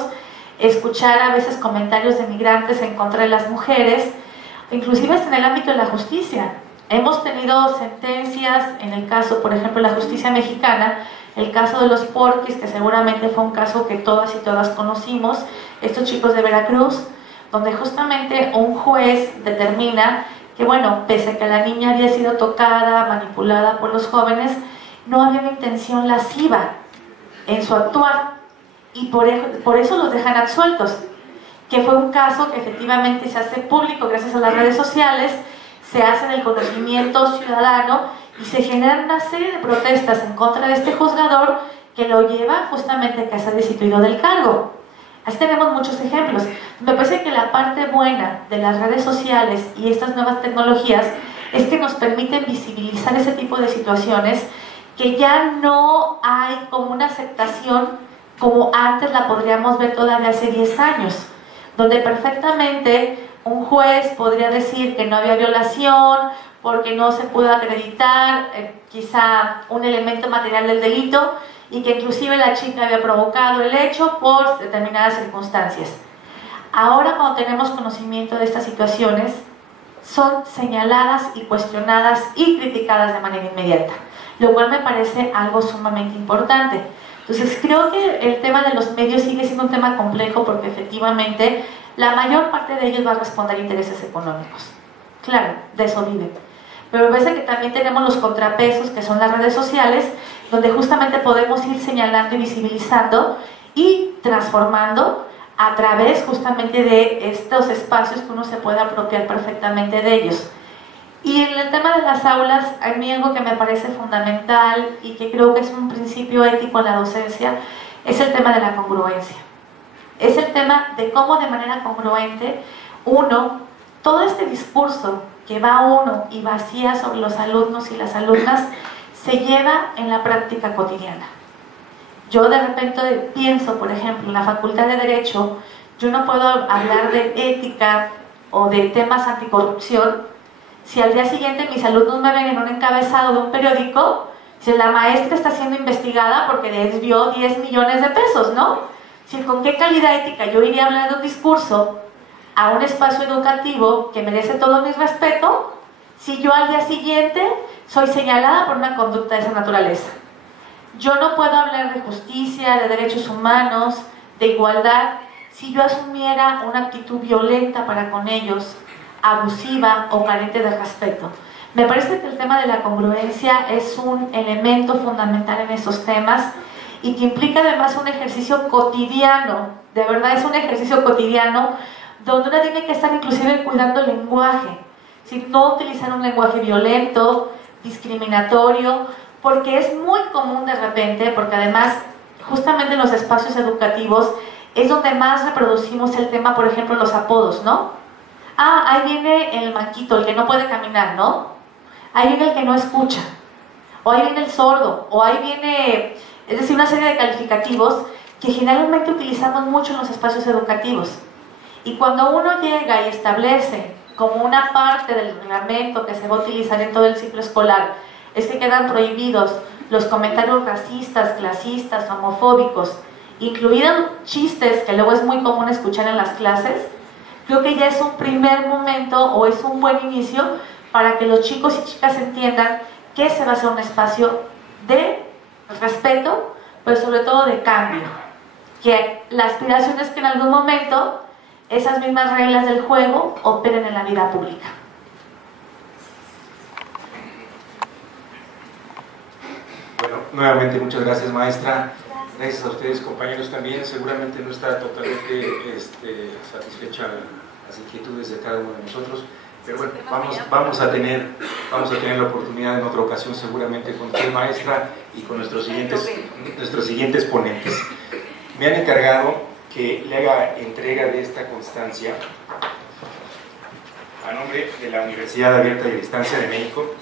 escuchar a veces comentarios denigrantes en contra de las mujeres, inclusive hasta en el ámbito de la justicia. Hemos tenido sentencias, en el caso, por ejemplo, de la justicia mexicana, el caso de los Porquis, que seguramente fue un caso que todas y todas conocimos, estos chicos de Veracruz, donde justamente un juez determina que, bueno, pese a que la niña había sido tocada, manipulada por los jóvenes, no había una intención lasciva en su actuar, y por eso los dejan absueltos, que fue un caso que efectivamente se hace público gracias a las redes sociales, se hace en el conocimiento ciudadano y se generan una serie de protestas en contra de este juzgador que lo lleva justamente a ser destituido del cargo. Así tenemos muchos ejemplos. Me parece que la parte buena de las redes sociales y estas nuevas tecnologías es que nos permiten visibilizar ese tipo de situaciones, que ya no hay como una aceptación como antes la podríamos ver todavía hace 10 años, donde perfectamente un juez podría decir que no había violación porque no se pudo acreditar quizá un elemento material del delito, y que inclusive la chica había provocado el hecho por determinadas circunstancias. Ahora, cuando tenemos conocimiento de estas situaciones, son señaladas y cuestionadas y criticadas de manera inmediata, lo cual me parece algo sumamente importante. Entonces creo que el tema de los medios sigue siendo un tema complejo, porque efectivamente la mayor parte de ellos va a responder a intereses económicos. Claro, de eso viven. Pero me parece que también tenemos los contrapesos, que son las redes sociales, donde justamente podemos ir señalando y visibilizando y transformando a través justamente de estos espacios que uno se puede apropiar perfectamente de ellos. Y en el tema de las aulas, a mí algo que me parece fundamental y que creo que es un principio ético en la docencia, es el tema de la congruencia. Es el tema de cómo de manera congruente uno, todo este discurso que va uno y vacía sobre los alumnos y las alumnas, se lleva en la práctica cotidiana. Yo de repente pienso, por ejemplo, en la Facultad de Derecho, yo no puedo hablar de ética o de temas anticorrupción si al día siguiente mis alumnos me ven en un encabezado de un periódico, si la maestra está siendo investigada porque desvió 10 millones de pesos, ¿no? Si con qué calidad ética yo iría a hablar de un discurso a un espacio educativo que merece todo mi respeto, si yo al día siguiente soy señalada por una conducta de esa naturaleza. Yo no puedo hablar de justicia, de derechos humanos, de igualdad, si yo asumiera una actitud violenta para con ellos, abusiva o carente de respeto. Me parece que el tema de la congruencia es un elemento fundamental en estos temas y que implica además un ejercicio cotidiano, de verdad es un ejercicio cotidiano donde uno tiene que estar inclusive cuidando el lenguaje, ¿sí? No utilizar un lenguaje violento, discriminatorio, porque es muy común de repente, porque además justamente en los espacios educativos es donde más reproducimos el tema, por ejemplo, los apodos, ¿no? Ah, ahí viene el manquito, el que no puede caminar, ¿no? Ahí viene el que no escucha, o ahí viene el sordo, o ahí viene, es decir, una serie de calificativos que generalmente utilizamos mucho en los espacios educativos. Y cuando uno llega y establece como una parte del reglamento que se va a utilizar en todo el ciclo escolar, es que quedan prohibidos los comentarios racistas, clasistas, homofóbicos, incluidos chistes que luego es muy común escuchar en las clases, creo que ya es un primer momento o es un buen inicio para que los chicos y chicas entiendan que ese va a ser un espacio de respeto, pero sobre todo de cambio. Que la aspiración es que en algún momento esas mismas reglas del juego operen en la vida pública. Bueno, nuevamente muchas gracias, maestra. Gracias a ustedes, compañeros, también. Seguramente no está totalmente satisfecha las inquietudes de cada uno de nosotros, pero bueno, vamos a tener la oportunidad en otra ocasión seguramente con usted, maestra, y con nuestros siguientes ponentes. Me han encargado que le haga entrega de esta constancia a nombre de la Universidad Abierta y a Distancia de México.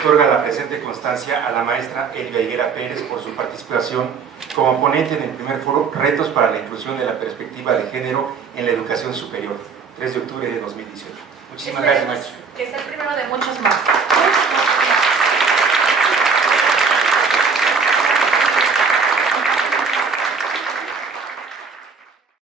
Otorga la presente constancia a la maestra Elvia Higuera Pérez por su participación como ponente en el primer foro Retos para la Inclusión de la Perspectiva de Género en la Educación Superior, 3 de octubre de 2018. Muchísimas gracias, maestra. Que es el primero de muchos más.